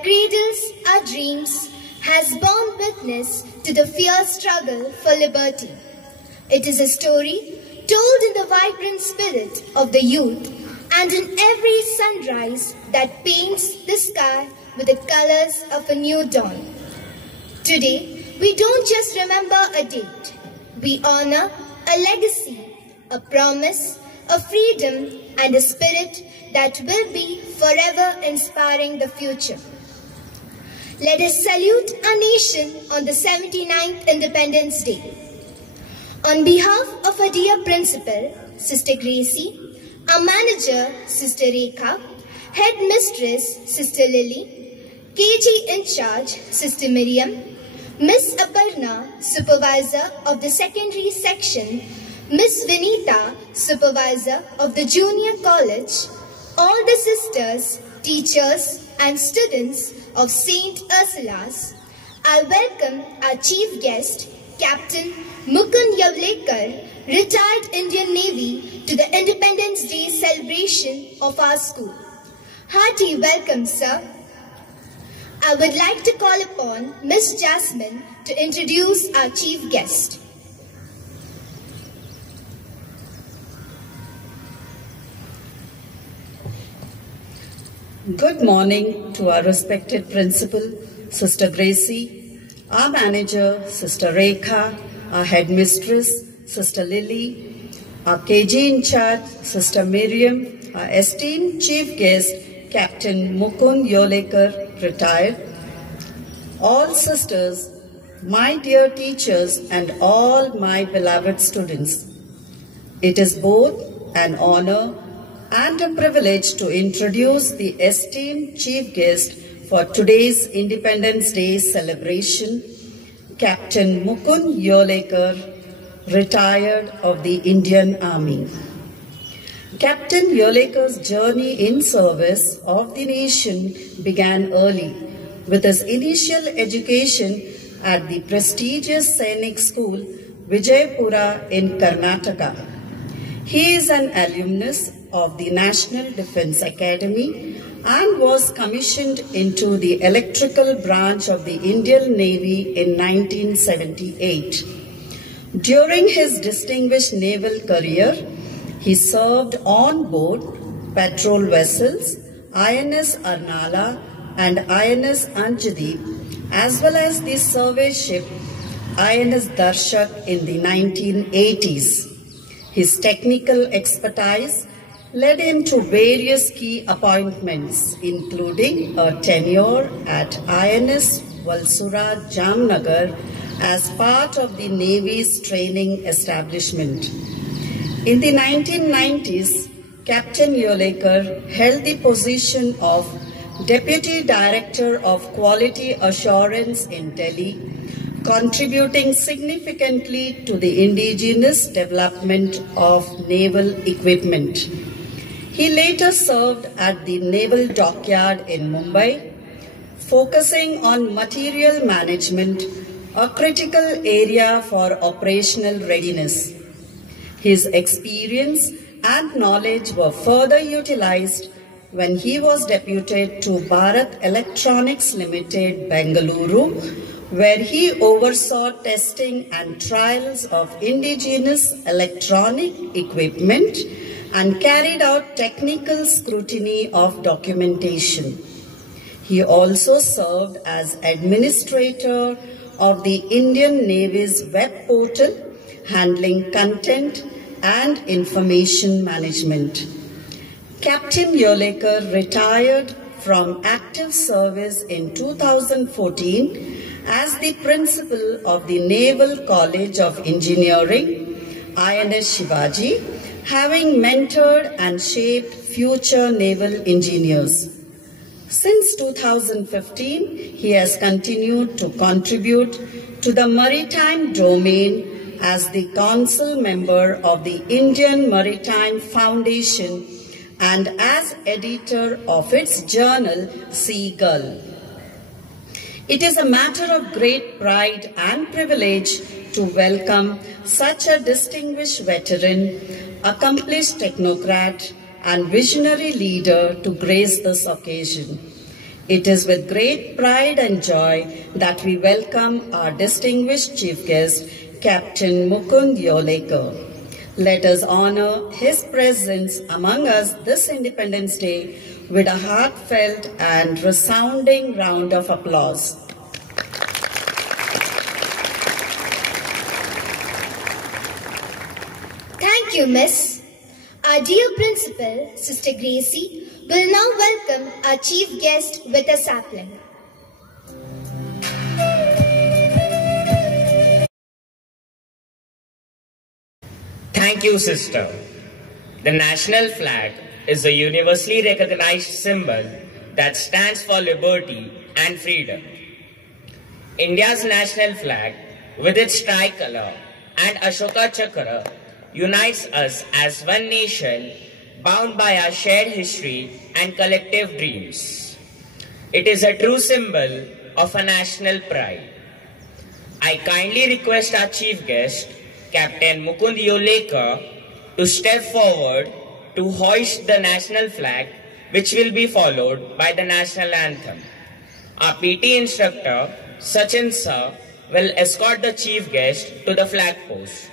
that cradles our dreams, has borne witness to the fierce struggle for liberty. It is a story told in the vibrant spirit of the youth and in every sunrise that paints the sky with the colors of a new dawn. Today, we don't just remember a date. We honor a legacy, a promise, a freedom, and a spirit that will be forever inspiring the future. Let us salute our nation on the 79th Independence Day. On behalf of our dear principal, Sister Gracie, our manager, Sister Rekha, headmistress, Sister Lily, KG in charge, Sister Miriam, Miss Aparna, supervisor of the secondary section, Miss Vinita, supervisor of the junior college, all the sisters, teachers and students of St. Ursula's, I welcome our chief guest, Captain Mukund Yavlekar, retired Indian Navy, to the Independence Day celebration of our school. Hearty welcome, sir. I would like to call upon Miss Jasmine to introduce our chief guest. Good morning to our respected principal, Sister Gracie, our manager, Sister Rekha, our headmistress, Sister Lily, our KG in charge, Sister Miriam, our esteemed chief guest, Captain Mukund Yavlekar, retired, all sisters, my dear teachers, and all my beloved students. It is both an honor and a privilege to introduce the esteemed chief guest for today's Independence Day celebration, Captain Mukund Yavlekar, retired of the Indian Army. Captain Yavlekar's journey in service of the nation began early with his initial education at the prestigious Sainik School, Vijaypura in Karnataka. He is an alumnus of the National Defence Academy and was commissioned into the electrical branch of the Indian Navy in 1978. During his distinguished naval career, he served on board patrol vessels INS Arnala and INS Anjadeep, as well as the survey ship INS Darshak in the 1980s. His technical expertise led him to various key appointments, including a tenure at INS Valsura Jamnagar as part of the Navy's training establishment. In the 1990s, Captain Yavlekar held the position of Deputy Director of Quality Assurance in Delhi, contributing significantly to the indigenous development of naval equipment. He later served at the Naval Dockyard in Mumbai, focusing on material management, a critical area for operational readiness. His experience and knowledge were further utilized when he was deputed to Bharat Electronics Limited, Bengaluru, where he oversaw testing and trials of indigenous electronic equipment and carried out technical scrutiny of documentation. He also served as administrator of the Indian Navy's web portal, handling content and information management. Captain Yavlekar retired from active service in 2014 as the principal of the Naval College of Engineering, INS Shivaji, having mentored and shaped future naval engineers. Since 2015, he has continued to contribute to the maritime domain as the council member of the Indian Maritime Foundation and as editor of its journal, Seagull. It is a matter of great pride and privilege to welcome such a distinguished veteran, accomplished technocrat, and visionary leader to grace this occasion. It is with great pride and joy that we welcome our distinguished chief guest, Captain Mukund Yolekar. Let us honor his presence among us this Independence Day with a heartfelt and resounding round of applause. Thank you, Miss. Our dear Principal, Sister Gracie, will now welcome our chief guest with a sapling. Thank you, Sister. The national flag is a universally recognized symbol that stands for liberty and freedom. India's national flag, with its tricolor and Ashoka Chakra, unites us as one nation bound by our shared history and collective dreams. It is a true symbol of a national pride. I kindly request our chief guest, Captain Mukund Yolekar, to step forward to hoist the national flag, which will be followed by the national anthem. Our PT instructor, Sachin Sir, will escort the chief guest to the flag post.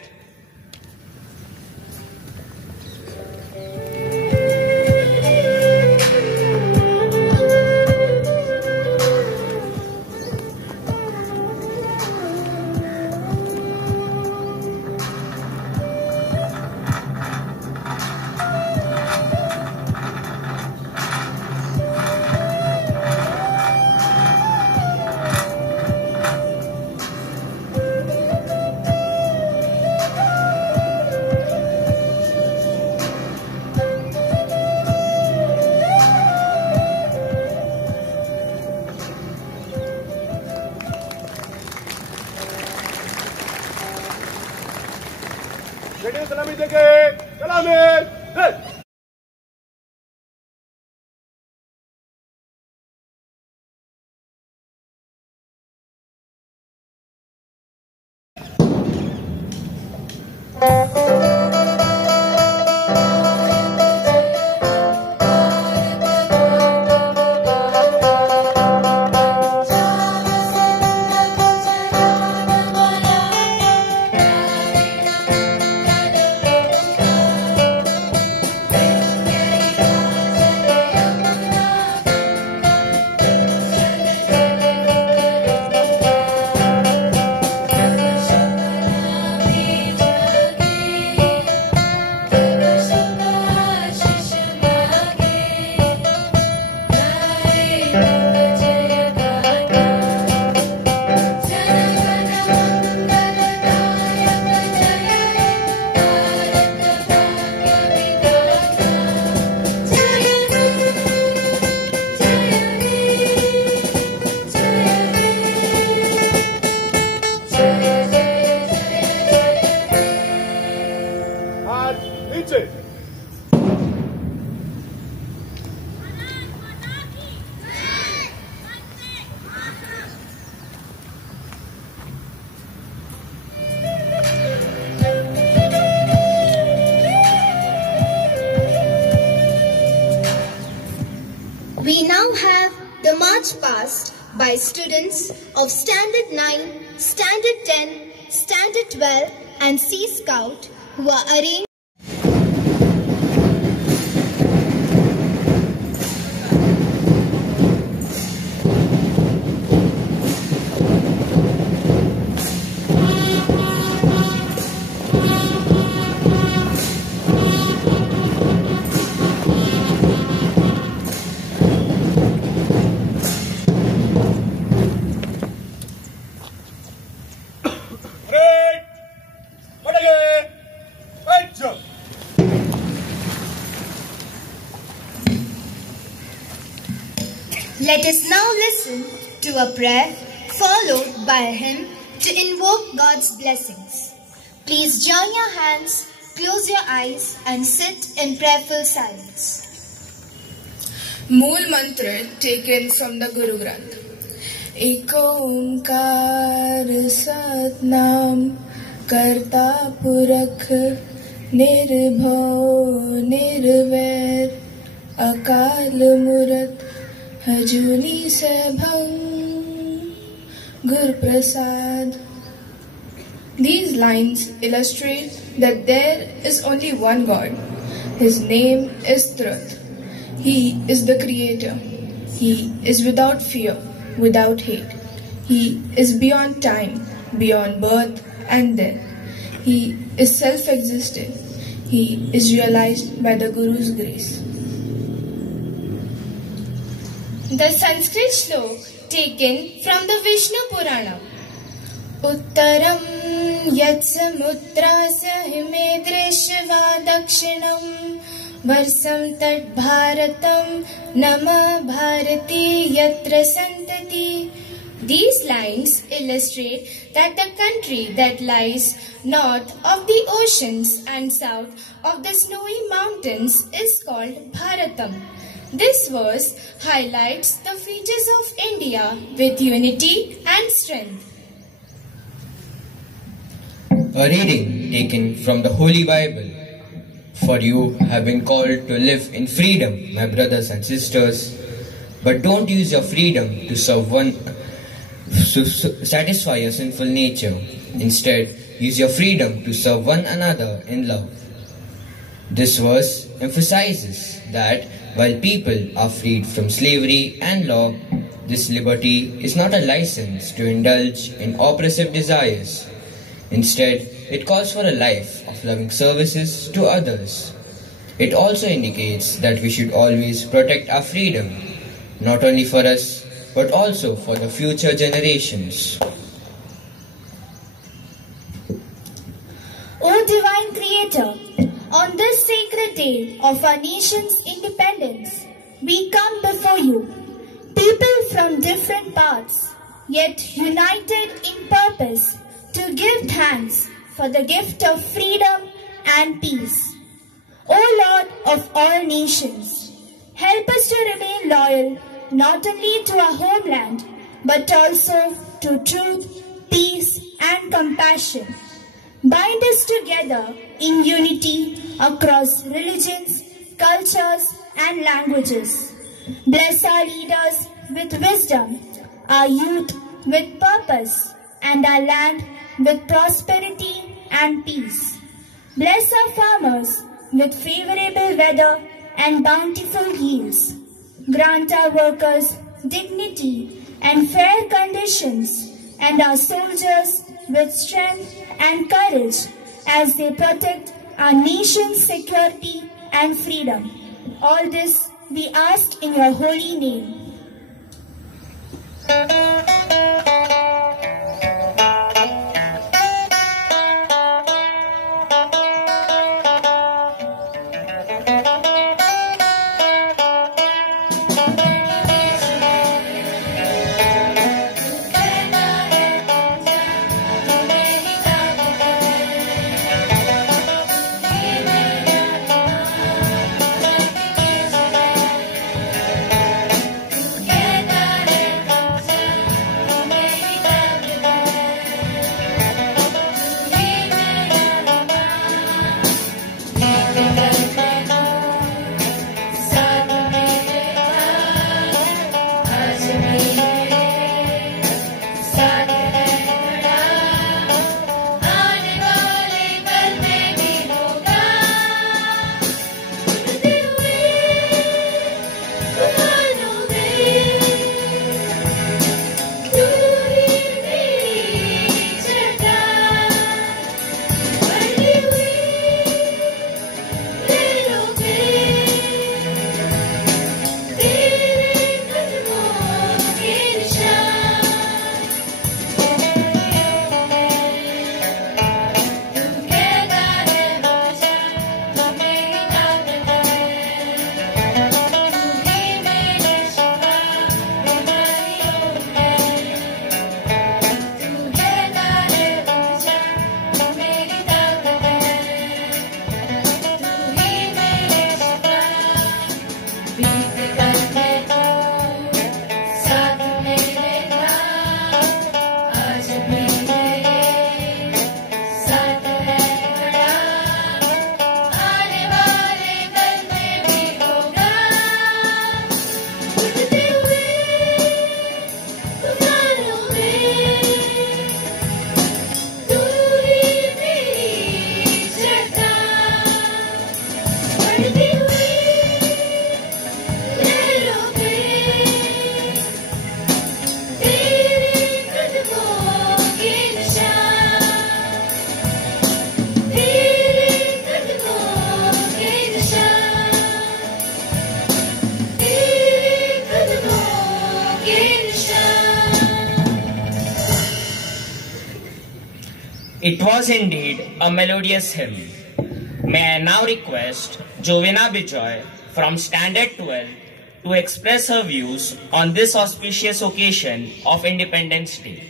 We now have the march past by students of Standard 9, Standard 10, Standard 12 and Sea Scout who are arranged Let us now listen to a prayer followed by a hymn to invoke God's blessings. Please join your hands, close your eyes and sit in prayerful silence. Mool Mantra taken from the Guru Granth. Ek Onkar Satnam Karta Purakh Nirbhav Nirvair Akal Murat हजूनी से भंग गुर प्रसाद. These lines illustrate that there is only one God. His name is Truth. He is the Creator. He is without fear, without hate. He is beyond time, beyond birth and death. He is self-existent. He is realized by the Guru's grace. The Sanskrit slok taken from the Vishnu Purana. Uttaram yatsamudrasahi drishva dakshinam varsam tat bharatam nama bharati yatra santati. These lines illustrate that the country that lies north of the oceans and south of the snowy mountains is called Bharatam. This verse highlights the features of India with unity and strength. A reading taken from the Holy Bible. For you have been called to live in freedom, my brothers and sisters, but don't use your freedom to satisfy your sinful nature. Instead, use your freedom to serve one another in love. This verse emphasizes that while people are freed from slavery and law, this liberty is not a license to indulge in oppressive desires. Instead, it calls for a life of loving services to others. It also indicates that we should always protect our freedom, not only for us, but also for the future generations. O Divine Creator, on this sacred day of our nation's independence, we come before you, people from different paths, yet united in purpose to give thanks for the gift of freedom and peace. O Lord of all nations, help us to remain loyal not only to our homeland, but also to truth, peace, and compassion. Bind us together in unity across religions, cultures, and languages. Bless our leaders with wisdom, our youth with purpose, and our land with prosperity and peace. Bless our farmers with favorable weather and bountiful yields. Grant our workers dignity and fair conditions, and our soldiers with strength and courage as they protect our nation's security and freedom. All this we ask in your holy name. It was indeed a melodious hymn. May I now request Jovina Bijoy from Standard 12 to express her views on this auspicious occasion of Independence Day.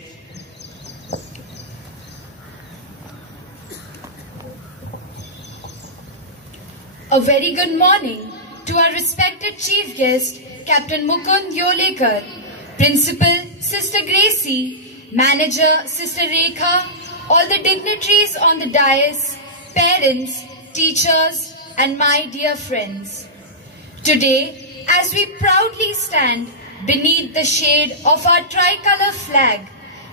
A very good morning to our respected chief guest, Captain Mukund Yolekar, Principal Sister Gracie, Manager Sister Rekha, all the dignitaries on the dais, parents, teachers, and my dear friends. Today, as we proudly stand beneath the shade of our tricolor flag,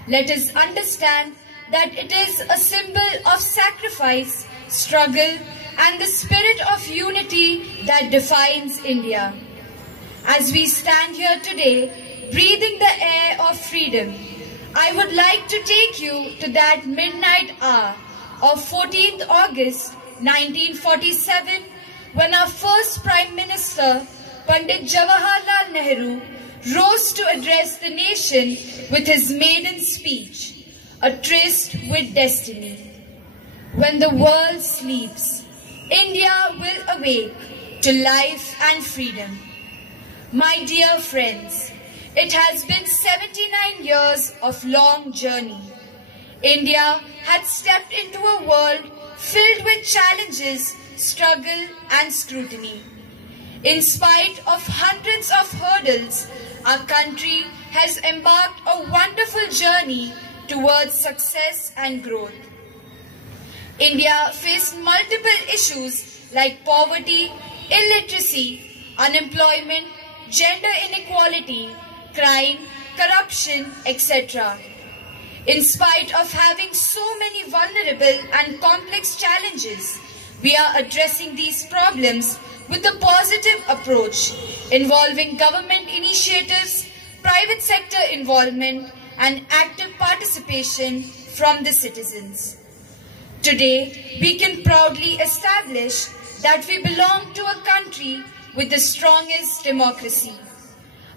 let us understand that it is a symbol of sacrifice, struggle, and the spirit of unity that defines India. As we stand here today, breathing the air of freedom, I would like to take you to that midnight hour of 14th August 1947, when our first Prime Minister, Pandit Jawaharlal Nehru, rose to address the nation with his maiden speech, A Tryst with Destiny. When the world sleeps, India will awake to life and freedom. My dear friends, it has been 79 years of long journey. India had stepped into a world filled with challenges, struggle and scrutiny. In spite of hundreds of hurdles, our country has embarked a wonderful journey towards success and growth. India faced multiple issues like poverty, illiteracy, unemployment, gender inequality, crime, corruption, etc. In spite of having so many vulnerable and complex challenges, we are addressing these problems with a positive approach involving government initiatives, private sector involvement, and active participation from the citizens. Today, we can proudly establish that we belong to a country with the strongest democracy.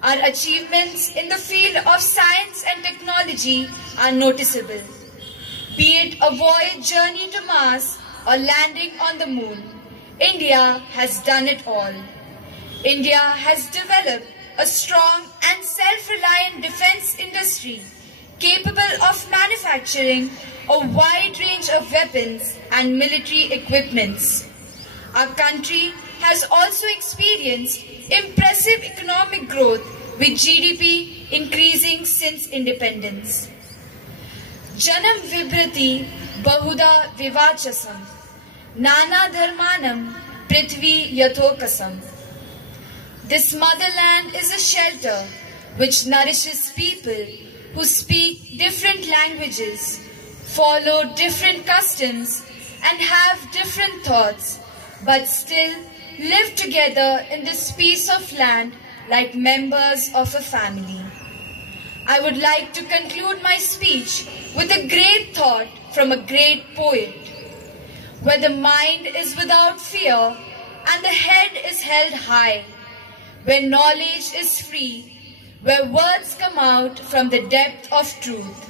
Our achievements in the field of science and technology are noticeable. Be it a voyage journey to Mars or landing on the moon, India has done it all. India has developed a strong and self-reliant defense industry capable of manufacturing a wide range of weapons and military equipments. Our country has also experienced impressive economic growth with GDP increasing since independence. Janam Vibhrati Bahuda Vivachasam Nana Dharmanam Prithvi Yathokasam. This motherland is a shelter which nourishes people who speak different languages, follow different customs, and have different thoughts, but still live together in this piece of land like members of a family. I would like to conclude my speech with a great thought from a great poet. Where the mind is without fear and the head is held high, where knowledge is free, where words come out from the depth of truth,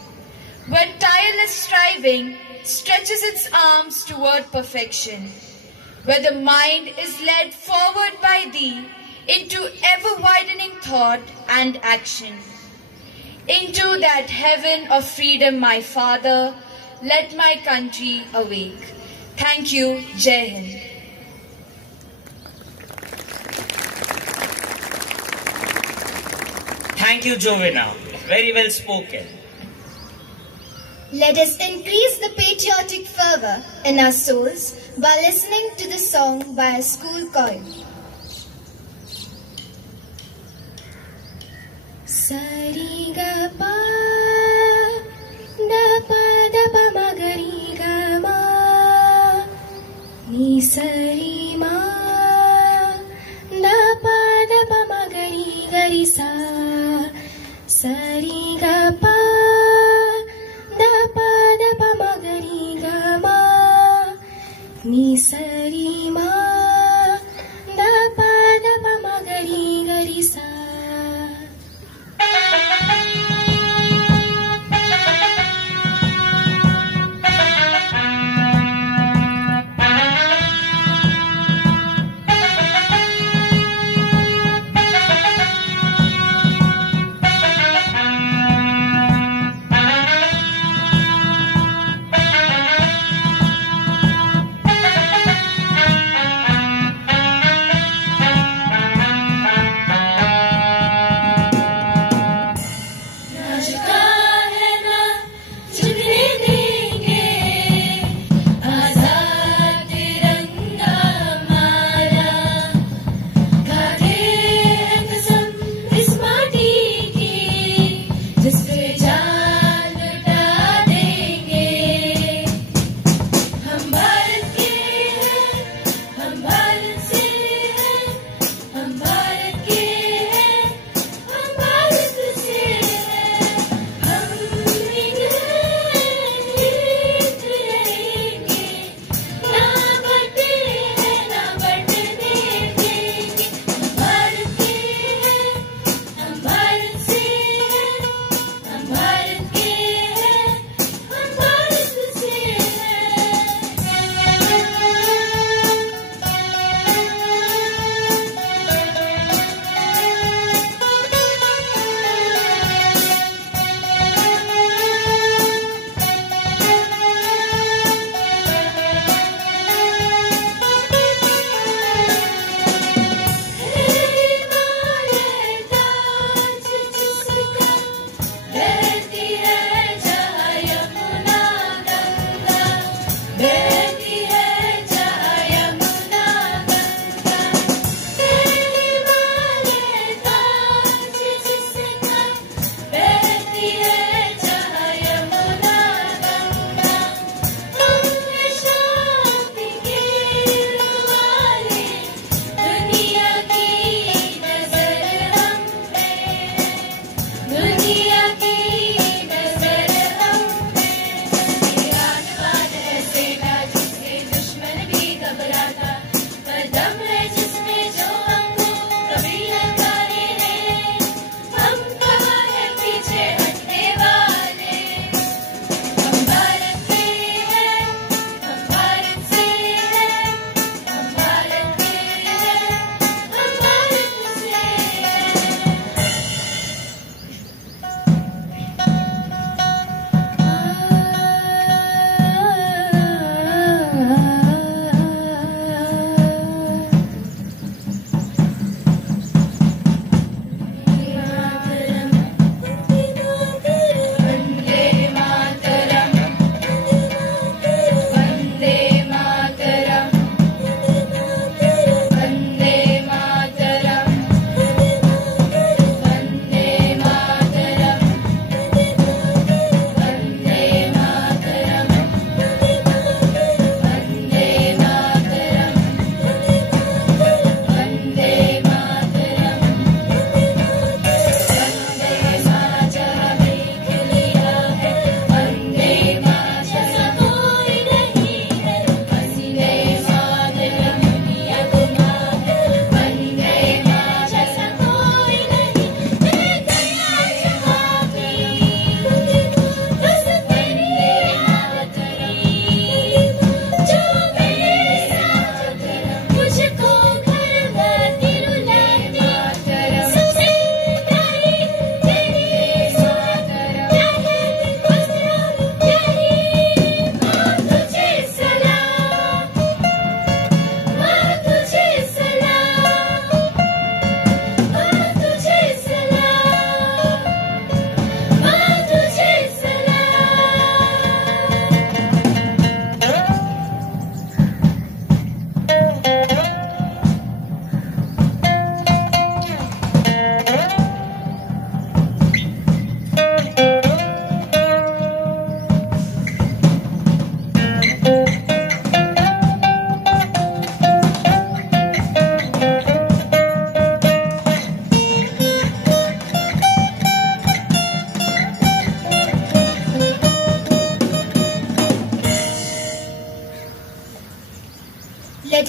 where tireless striving stretches its arms toward perfection, where the mind is led forward by thee into ever-widening thought and action. Into that heaven of freedom, my Father, let my country awake. Thank you. Jai Hind. Thank you, Jovina. Very well spoken. Let us increase the patriotic fervor in our souls by listening to the song by a school choir. Sari ga pa da pa ma ga ri ga ma ni sari ma da pa ma ga ri sa sari ga pa da pa ma ga ri ga ma ni sari ma da pa ma ga ri sa.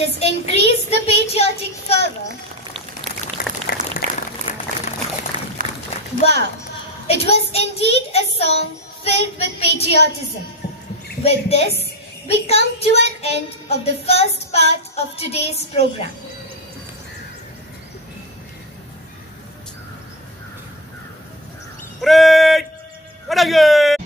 It has increased the patriotic fervor. Wow, it was indeed a song filled with patriotism. With this, we come to an end of the first part of today's program. Parade! What again?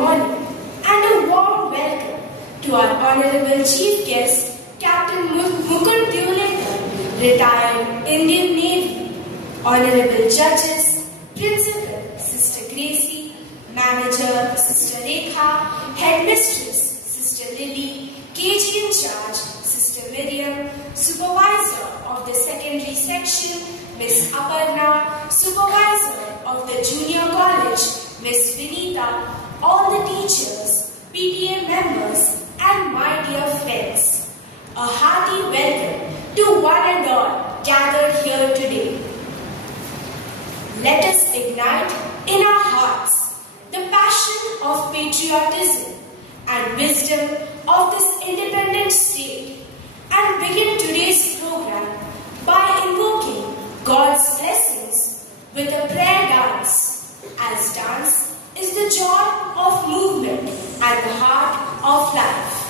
morning and a warm welcome to our Honorable Chief Guest, Captain Mukund Dyolekar, retired Indian Navy, Honorable Judges, Principal Sister Gracie, Manager Sister Rekha, Headmistress Sister Lily, KG in charge Sister Miriam, Supervisor of the Secondary Section Miss Aparna, Supervisor of the Junior College Miss Vinita, all the teachers, PTA members and my dear friends. A hearty welcome to one and all gathered here today. Let us ignite in our hearts the passion of patriotism and wisdom of this independent state and begin today's program by invoking God's blessings with a prayer dance, as dance is the joy of movement and the heart of life.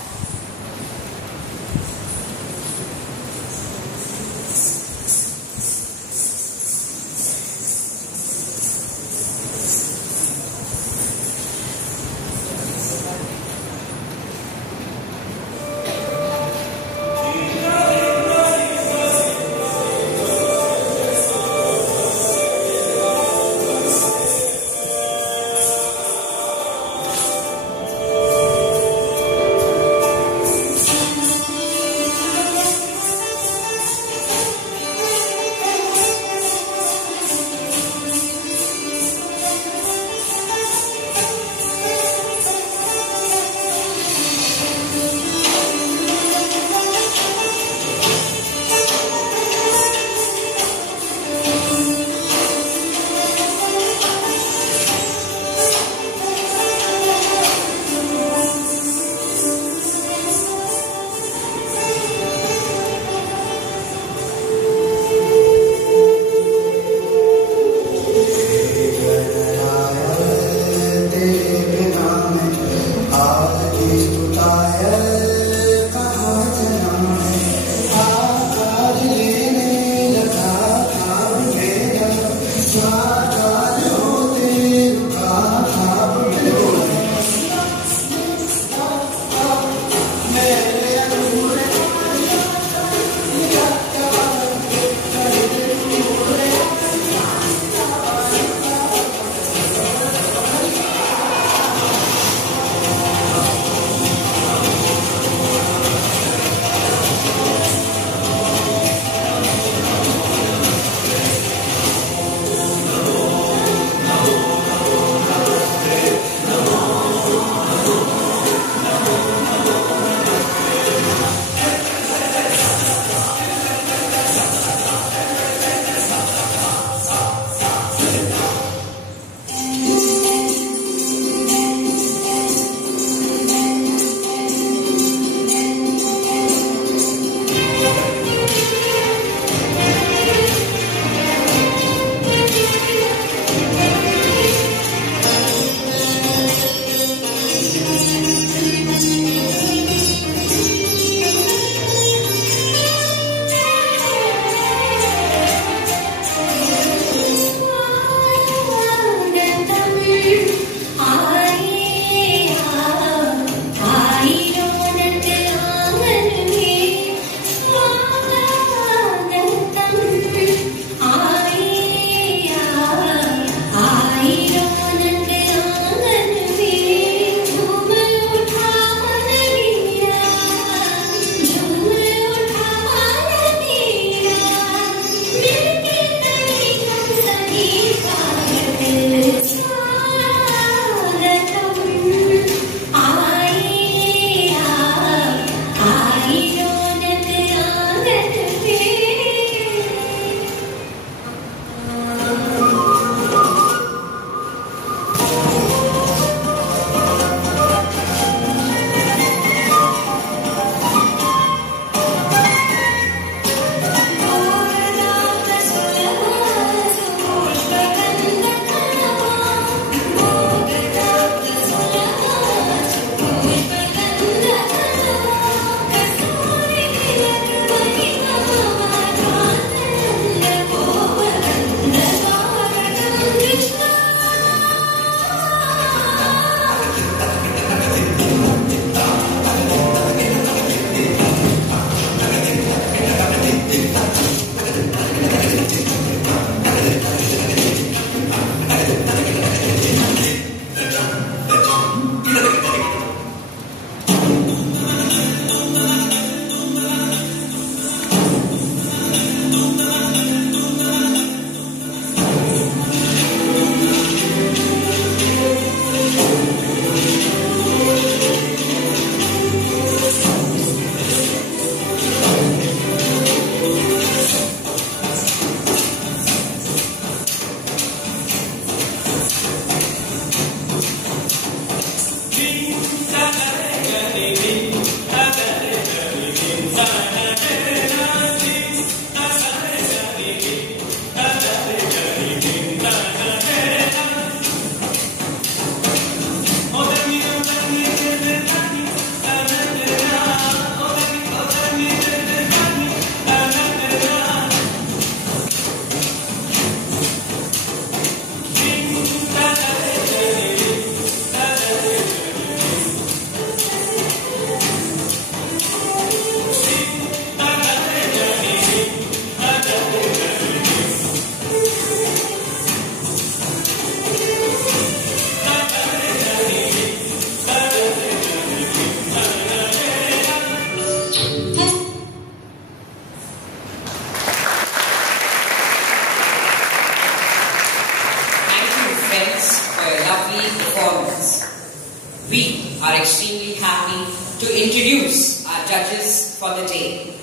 We are extremely happy to introduce our judges for the day.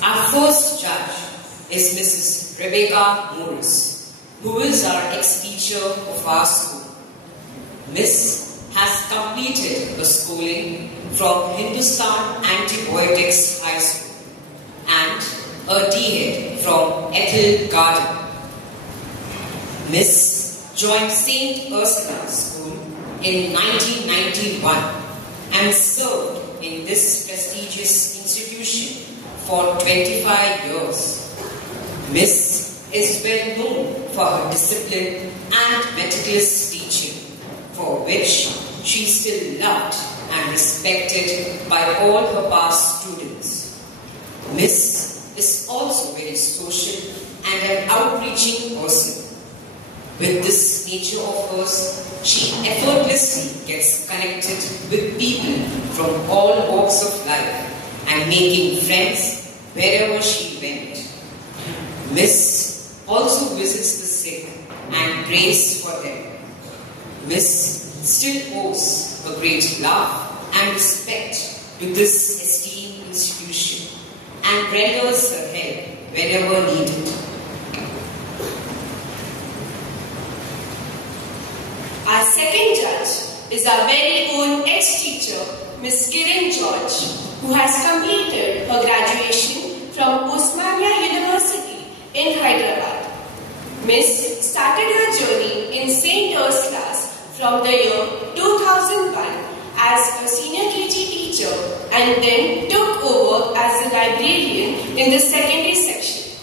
Our first judge is Mrs. Rebecca Morris, who is our ex-teacher of our school. Miss has completed her schooling from Hindustan Antibiotics High School and a D.Ed from Ethel Garden. Miss joined St. Ursula's School in 1991 and served in this prestigious institution for 25 years. Miss is well known for her discipline and meticulous teaching, for which she is still loved and respected by all her past students. Miss is also very social and an outreaching person. With this nature of hers, she effortlessly gets connected with people from all walks of life and making friends wherever she went. Miss also visits the sick and prays for them. Miss still owes a great love and respect to this esteemed institution and renders her help whenever needed. Our second judge is our very own ex-teacher, Miss Kiran George, who has completed her graduation from Osmania University in Hyderabad. Miss started her journey in St. Ursula's from the year 2001 as a senior KG teacher and then took over as a librarian in the secondary section.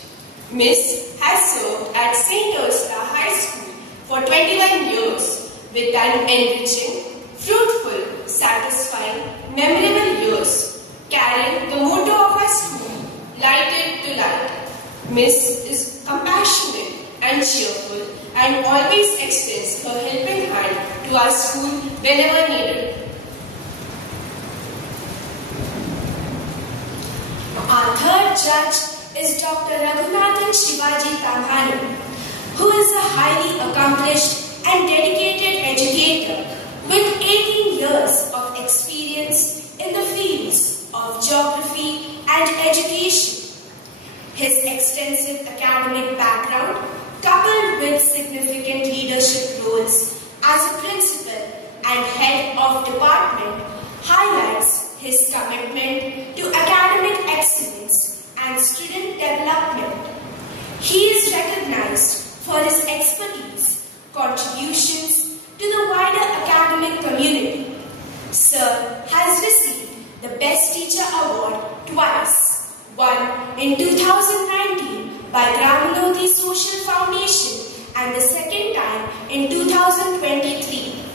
Miss has served at St. Ursula High School for 21 years with an enriching, fruitful, satisfying, memorable years, carrying the motto of our school, lighted to light. Miss is compassionate and cheerful and always extends her helping hand to our school whenever needed. Our third judge is Dr. Raghunathan Shivaji Tamhanu, who is a highly accomplished and dedicated educator with 18 years of experience in the fields of geography and education. His extensive academic background, coupled with significant leadership roles as a principal and head of department, highlights his commitment to academic excellence and student development. He is recognized for his expertise, contributions to the wider academic community. Sir has received the Best Teacher Award twice, one in 2019 by Gramanoti Social Foundation and the second time in 2023.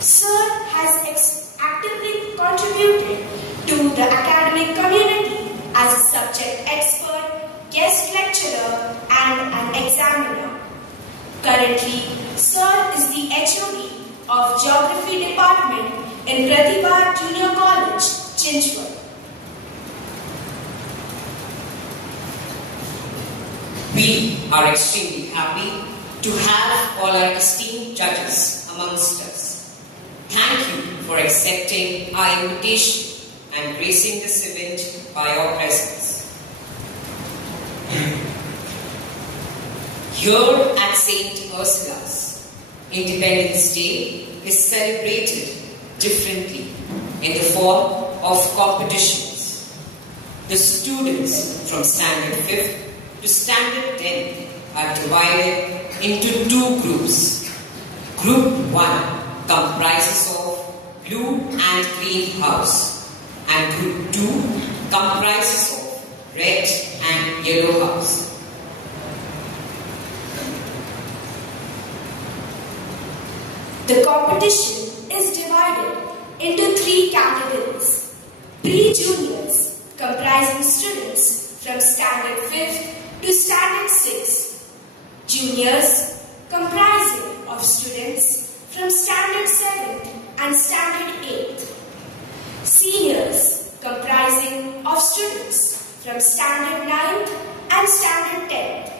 Sir has actively contributed to the academic community as a subject expert, guest lecturer and an examiner. Currently, Sir is the HOD of Geography Department in Pratibha Junior College, Chinchwad. We are extremely happy to have all our esteemed judges amongst us. Thank you for accepting our invitation and gracing this event by your presence. Here at St. Ursula's, Independence Day is celebrated differently in the form of competitions. The students from Standard 5th to Standard 10th are divided into two groups. Group 1 comprises of blue and green house, and Group 2 comprises of red and yellow house. The competition is divided into three categories. Pre-juniors, comprising students from Standard 5th to Standard 6th. Juniors, comprising of students from Standard 7th and Standard 8th. Seniors, comprising of students from Standard 9th and Standard 10th.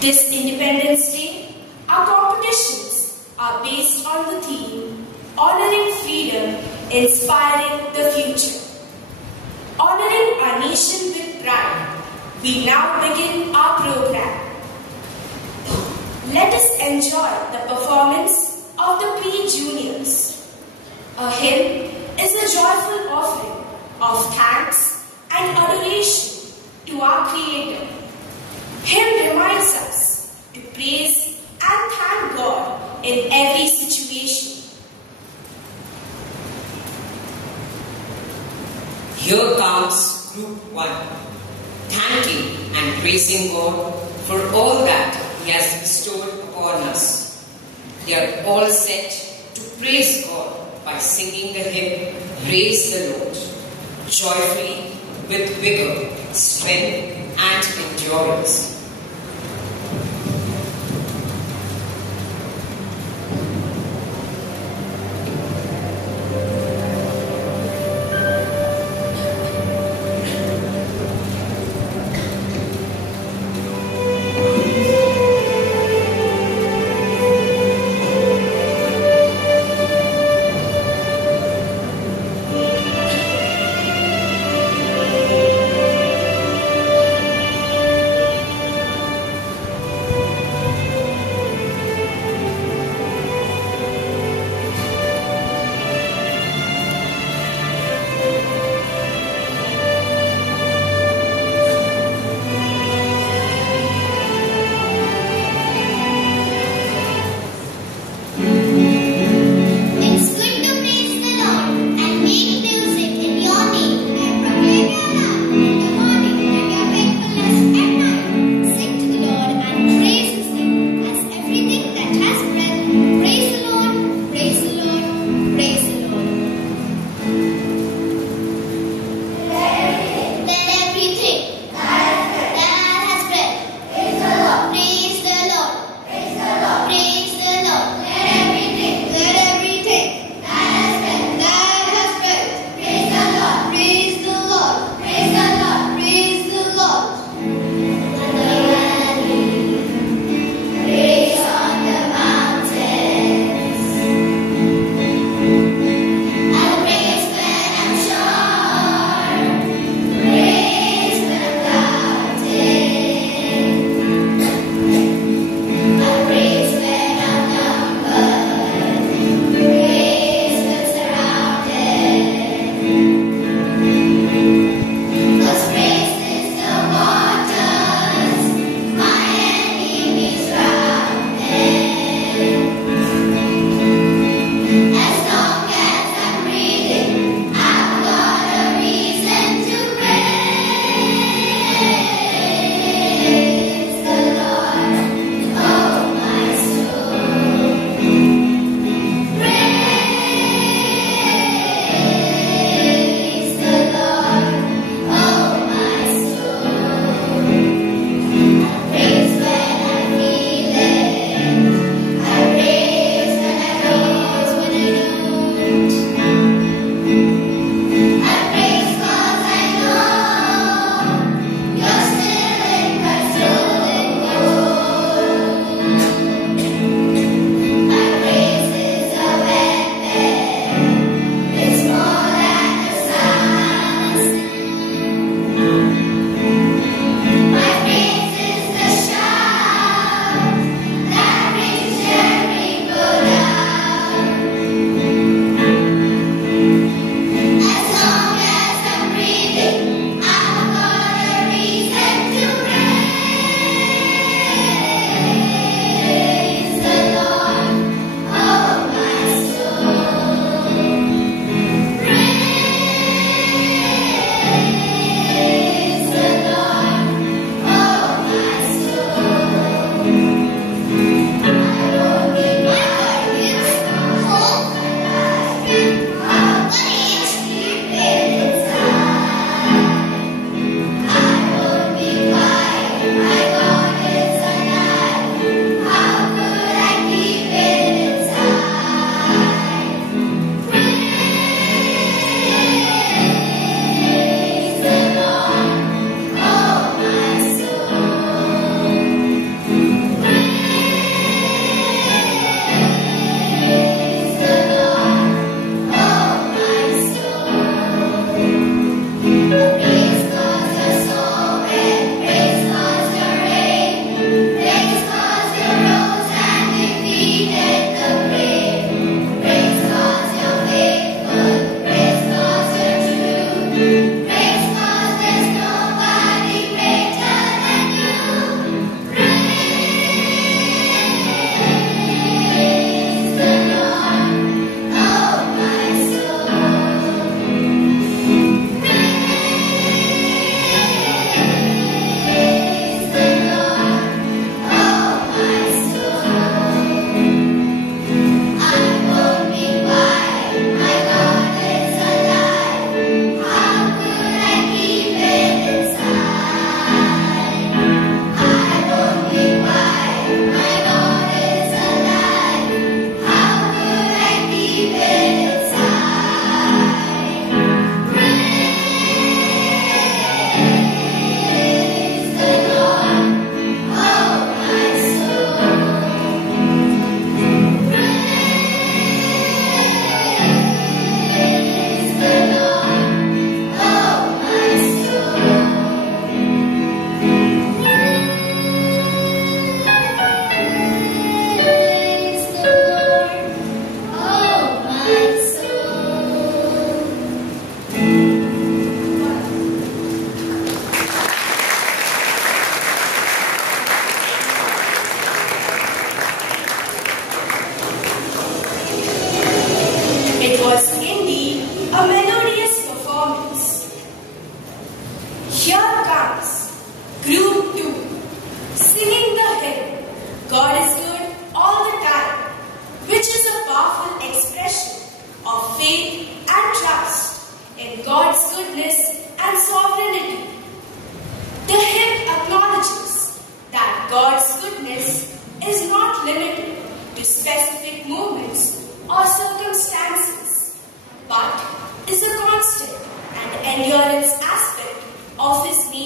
This Independence Day, our competitions are based on the theme, Honoring Freedom, Inspiring the Future. Honoring our nation with pride, we now begin our program. Let us enjoy the performance of the pre-juniors. A hymn is a joyful offering of thanks and adoration to our Creator. Hymn reminds us to praise and thank God in every situation. Here comes Group 1, thanking and praising God for all that He has bestowed upon us. They are all set to praise God by singing the hymn, Praise the Lord, joyfully with vigor, strength and endurance.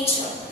nature.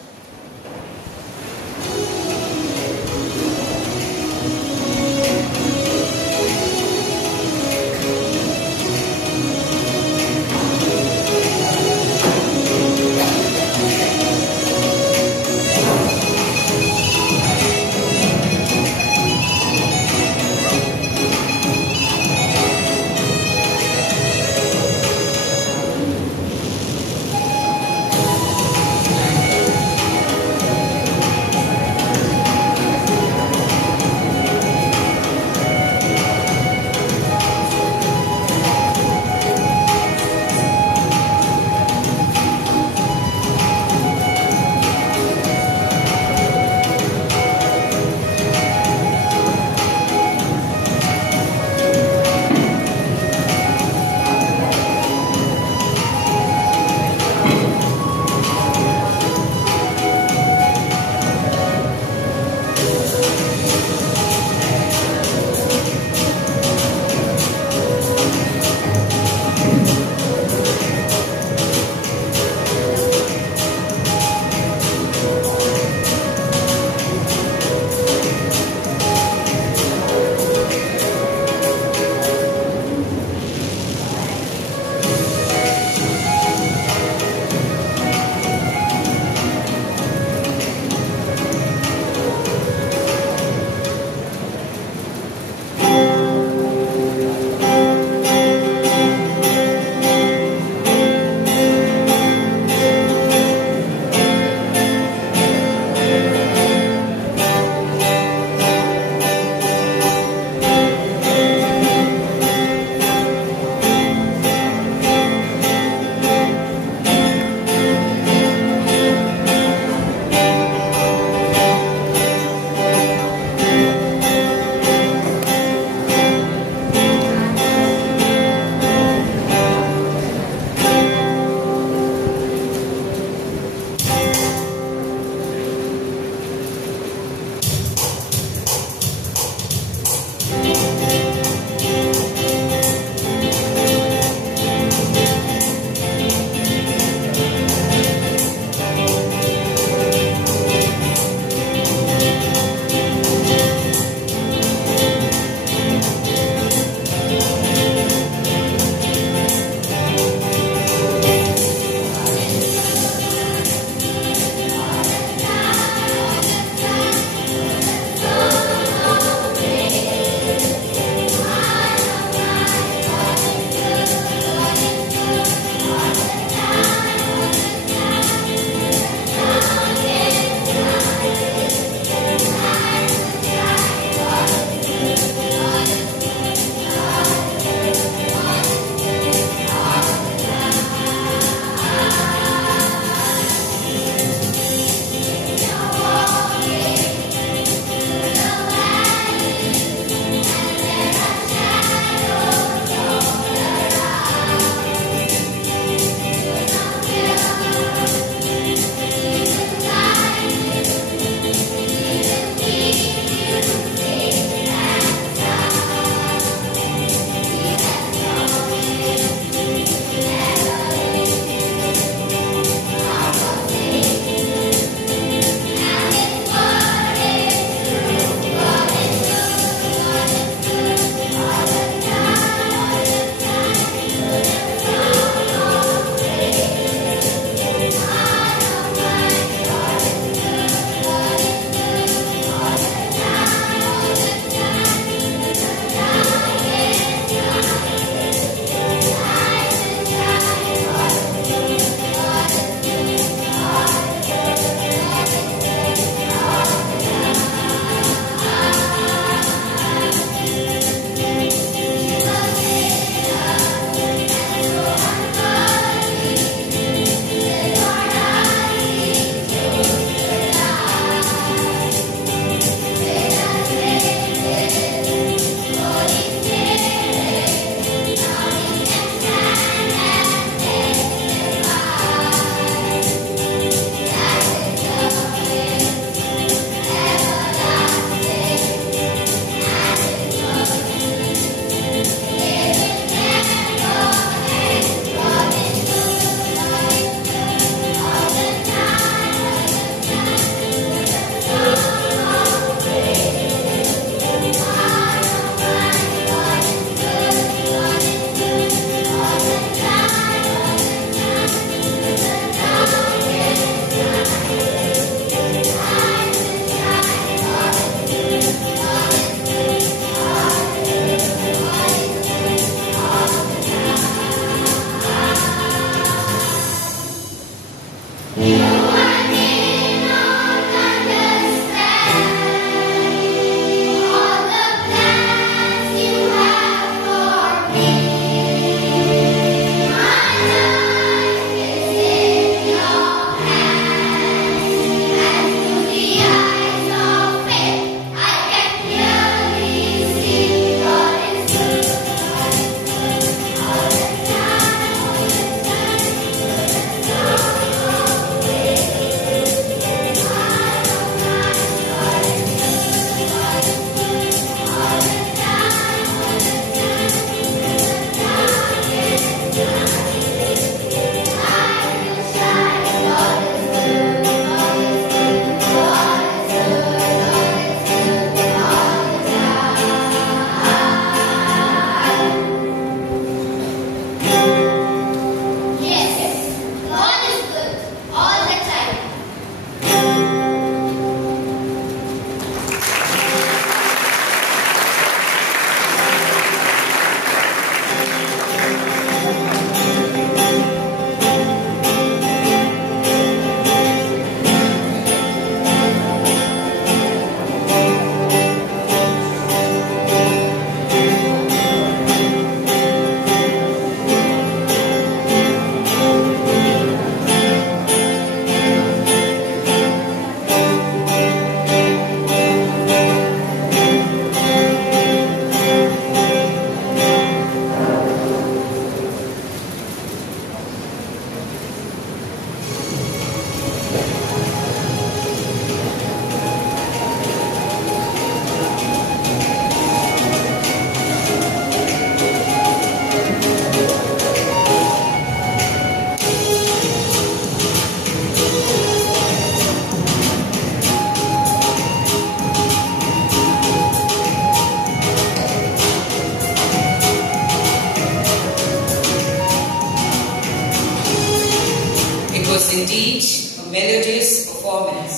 indeed a melodious performance.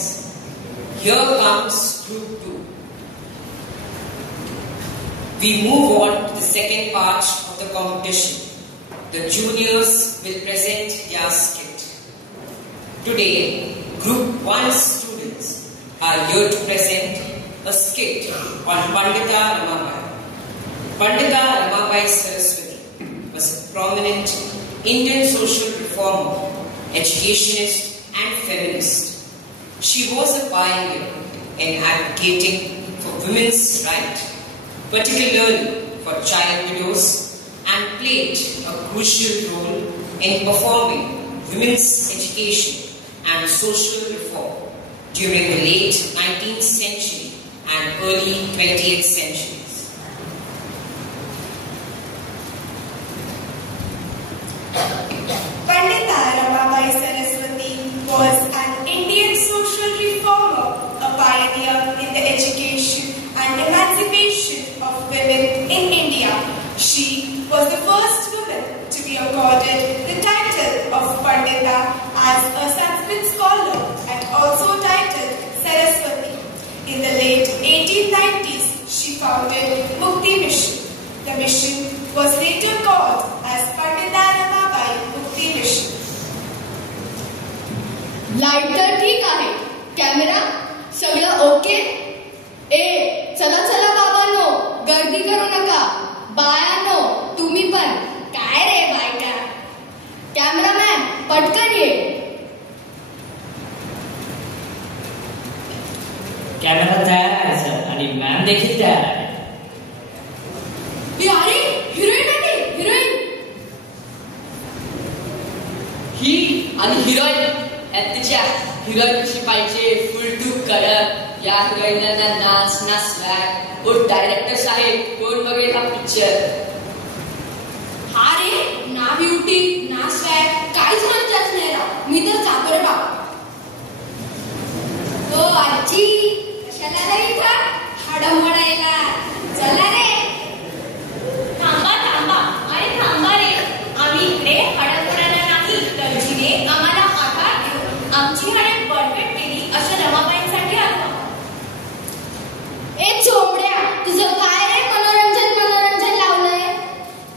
Here comes Group 2. We move on to the second part of the competition. The juniors will present their skit. Today, Group 1 students are here to present a skit on Pandita Ramabai. Pandita Ramabai Saraswati was a prominent Indian social reformer, educationist and feminist. She was a pioneer in advocating for women's rights, particularly for child widows, and played a crucial role in performing women's education and social reform during the late 19th century and early 20th centuries. Pandita Ramabai Saraswati was an Indian social reformer, a pioneer in the education and emancipation of women in India. She was the first woman to be accorded the title of Pandita as a Sanskrit scholar and also titled Saraswati. In the late 1890s, she founded Mukti Mission. The mission was later called as Pandita Ramabai Mukti Mission. Light तर ठीक आहे, camera सगळं okay. ए चला चला बाबांनो, गर्दी करू नका. बायानो तुम्ही पण. काय रे बायका, कॅमेरामॅन पटकन ये. कॅमेरा तयार आहे सर आणि मॅम देखील तयार आहे. अरे हिरोईन आहे, हिरोईन. ही आणि हिरोईन तिच्या हिरोईन कशी पाहिजे, फुल टू कलर. या हिरोईनला नाच ना स्वॅग. वो डायरेक्टर साहेब कोण बघेल हा पिक्चर. हा रे, ना ब्युटी ना स्वॅग काहीच म्हणताच नाही रा. मी तर चाकर बा. तो आजी कशाला रे इथं हाडं मोडायला. चला रे. थांबा थांबा, अरे थांबा रे. आम्ही इकडे हाडं मोडायला नाही, तर जिने आम्हाला आधार देऊन आमची हाडे बळकट केली अशा रमाबाईंसाठी आलो. ए चोमड्या, तुझं काय रे मनोरंजन लावलंय.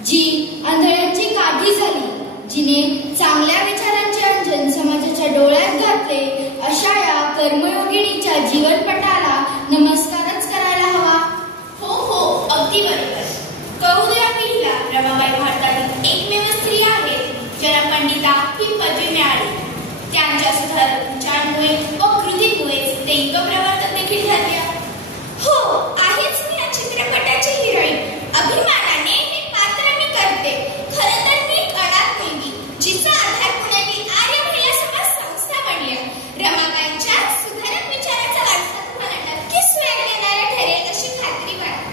जी आंधळ्यांची काठी झाली, जिने चांगल्या विचारांचे अंजन समाजाच्या डोळ्यात घातले, अशा या कर्मयोगिनीच्या जीवनपटाला नमस्कारच करायला हवा. हो हो, अगदी बरोबर. कौद्या पिढीला रमाबाई भारतातील एकमेव स्त्री आहेत ज्यांना पंडिता ही पदवी मिळाली. त्यांच्या सुधारक विचारांमुळे व कृतीमुळेच ते युगप्रवर्तक देखील झाले. हो, आहेच मी या चित्रपटाची हिरोईन. अभिमानाने हे पात्र मी करते. खरं तर मी एक अनाथ मुलगी, जिचा आधार पुण्यातील आर्य महिला समाज संस्था बनल्या. रमाबाईंच्या सुधारक विचाराचा वारसा तुम्हाला नक्कीच स्वयं देणारा ठरेल अशी खात्री वाटते.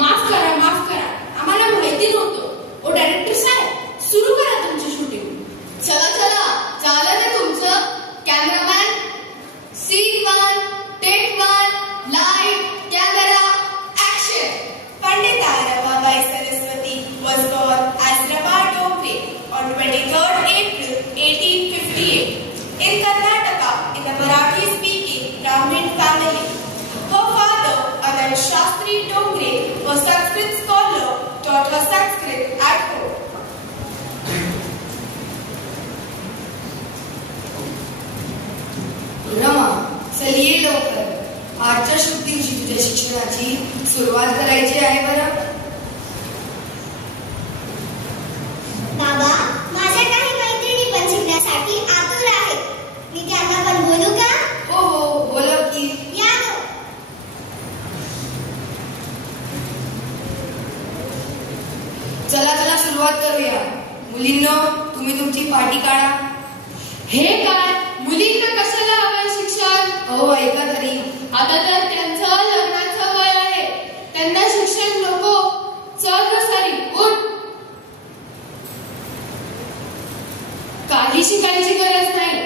माफ करा, माफ करा, आम्हाला माहिती नव्हतं. ओ डायरेक्टर साहेब, सुरू करा तुमची शूटिंग. चला चला, झालं ना तुमचं. Cameraman, scene 1, take 1, light, camera, action. Pandita Ramabai Saraswati was born as Rama Dongre on 23rd April 1858 in Karnataka in a Marathi-speaking Brahmin family. Her father, Anand Shastri Dongre, was a Sanskrit scholar, taught her Sanskrit at home. Rama, चल ये लवकर. आजच्या शूटिंगची तुझ्या शिक्षणाची सुरुवात करायची आहे बरं. बाबा, माझ्या काही मैत्रिणी पण शिकण्यासाठी आतुर आहेत. मी त्यांना पण बोलू का? हो हो, बोला की. या गं. चला चला सुरुवात करूया. मुलींनो, तुम्ही तुमची पाटी काढा. हे काय, मुलींना कशाला हवं शिक्षण? हो, ऐका तरी. आता तर त्यांचं लग्नाचं वय आहे, त्यांना शिक्षण नको. चल ग सारी, उठ. काही शिकायची गरज नाही.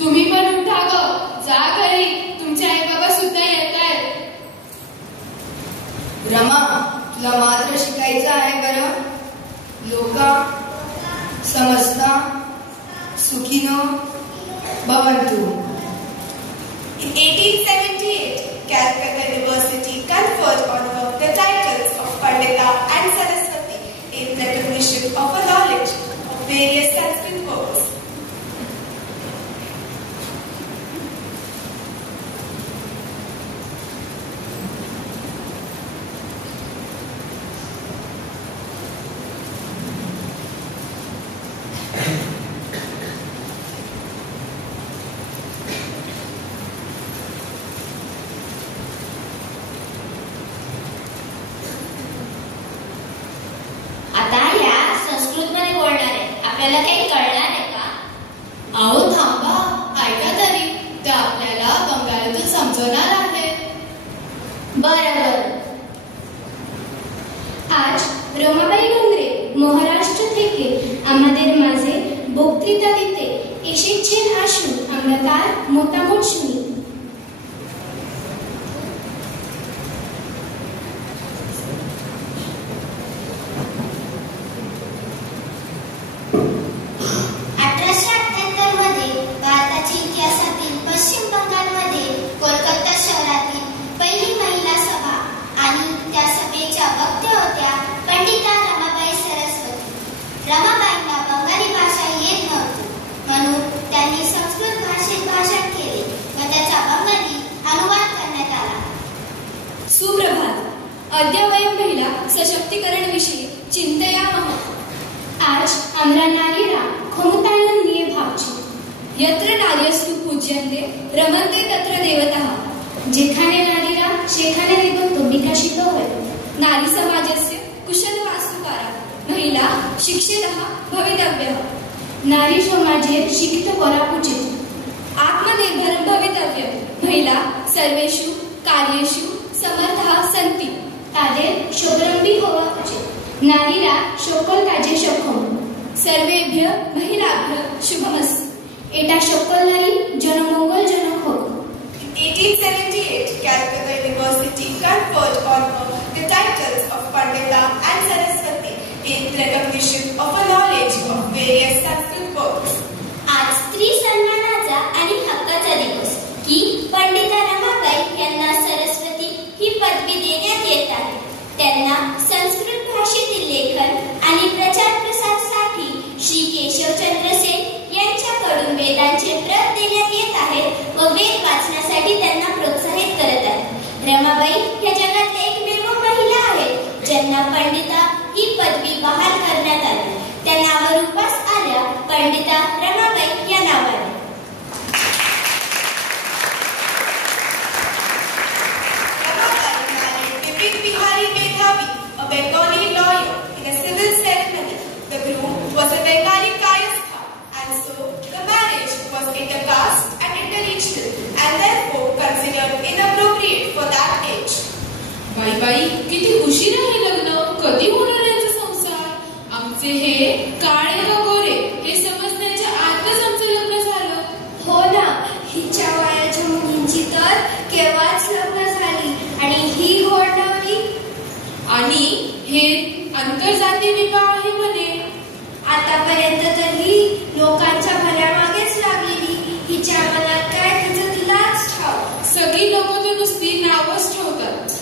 तुम्ही पण उठा ग, जा घरी. तुमचे आई बाबा सुद्धा येत आहेत. रमा, तुला मात्र शिकायचं आहे बरं. लोका समजता सुखीनो Bhavantu. In 1878, Calcutta University conferred on her the titles of Pandita and Saraswati in recognition of her knowledge of various Sanskrit works. आपल्याला काही कळणार आहे का? अहो थांबा, ऐका तरी, ते आपल्याला बंगालीतून समजवणार आहे. बरोबर. আজ রমাবাই ডোংরে মহারাষ্ট্র থেকে আমাদের মাঝে বক্তৃতা দিতে এসেছেন। আসুন আমরা তার মতামত শুনি। पश्चिम बंगालमध्ये कोलकाता शहरातील पहिली महिला सभा आणि त्या सभेच्या वक्त्या होत्या पंडिता रमाबाई सरस्वती. रमाबाईंना बंगाली भाषा येत नव्हती, म्हणून त्यांनी संस्कृत भाषेत भाषण केले व त्याचा बंगाली अनुवाद करण्यात आला. सुप्रभात. अद्य वयं महिला सशक्तीकरण विषयी चिंतयामः. आज আমরা নারীরা ক্ষমতায়ন নিয়ে ভাবছি। यत्र नार्यस्तु पूज्यन्ते रमन्ते तत्र देवताः। যেখানে নারীরা সেখানে দেবত্ব বিকশিত হয়। নারী সমাজस्य कुशल वास्तुकारा महिला शिक्षितः भवितव्यः। नारी समाजे शिक्षित करा उचित। आत्मनिर्भरं भवितव्यं। महिला सर्वेषु कार्येषु समर्थः सन्ति। ताদের স্বাবলম্বী হওয়া উচিত। নারীরা সকল কাজে সক্ষম। सर्वेभ्य महिलाभ्य शुभमस्तु। এটা সকল নারী জনমঙ্গলজনক হোক। In 1878, Calcutta University conferred on her the titles of Pandita and Saraswati in recognition of her knowledge of various Sanskrit works. आज स्त्री सन्मानाचा आणि हक्काचा दिवस की पंडिता रमाबाई यांना सरस्वती ही पदवी देण्यात येत आहे. त्यांना संस्कृत भाषेतील लेखन आणि प्रचार प्रसारासाठी श्री केशवचंद्र सेन यांच्याकडून वेदांचे प्रत देण्यात येत आहेत व वेद वाचण्यासाठी त्यांना प्रोत्साहित करत आहेत. रमाबाई ह्या जगातल्या एकमेव महिला आहेत ज्यांना पंडिता ही पदवी बहाल करण्यात आली. त्या नावारूपास आल्या पंडिता रमाबाई या नावाने. Ramabai married Bipin Bihari Medhavi, a Bengali lawyer, in a civil ceremony. The groom was a Bengali Kayastha, and so the marriage was intercaste and interregional, and therefore considered inappropriate for that age. By किती उशिरा हे लग्न, कधी होणार यांचा संसार? आमचे हे काळे व गोरे हे समजण्याच्या आतच आमचं लग्न झालं. हो ना, हिच्या वयाच्या मुलींची तर केव्हाच लग्न झाली आणि ही घोडवली. आणि हे आंतरजाती विवाह आहे म्हणे. आतापर्यंत तर ही लोकांच्या भल्यामागेच लागलेली. हिच्या मनात काय तिचं तिलाच ठाव. सगळी लोक तर नुसती नावच ठेवतात.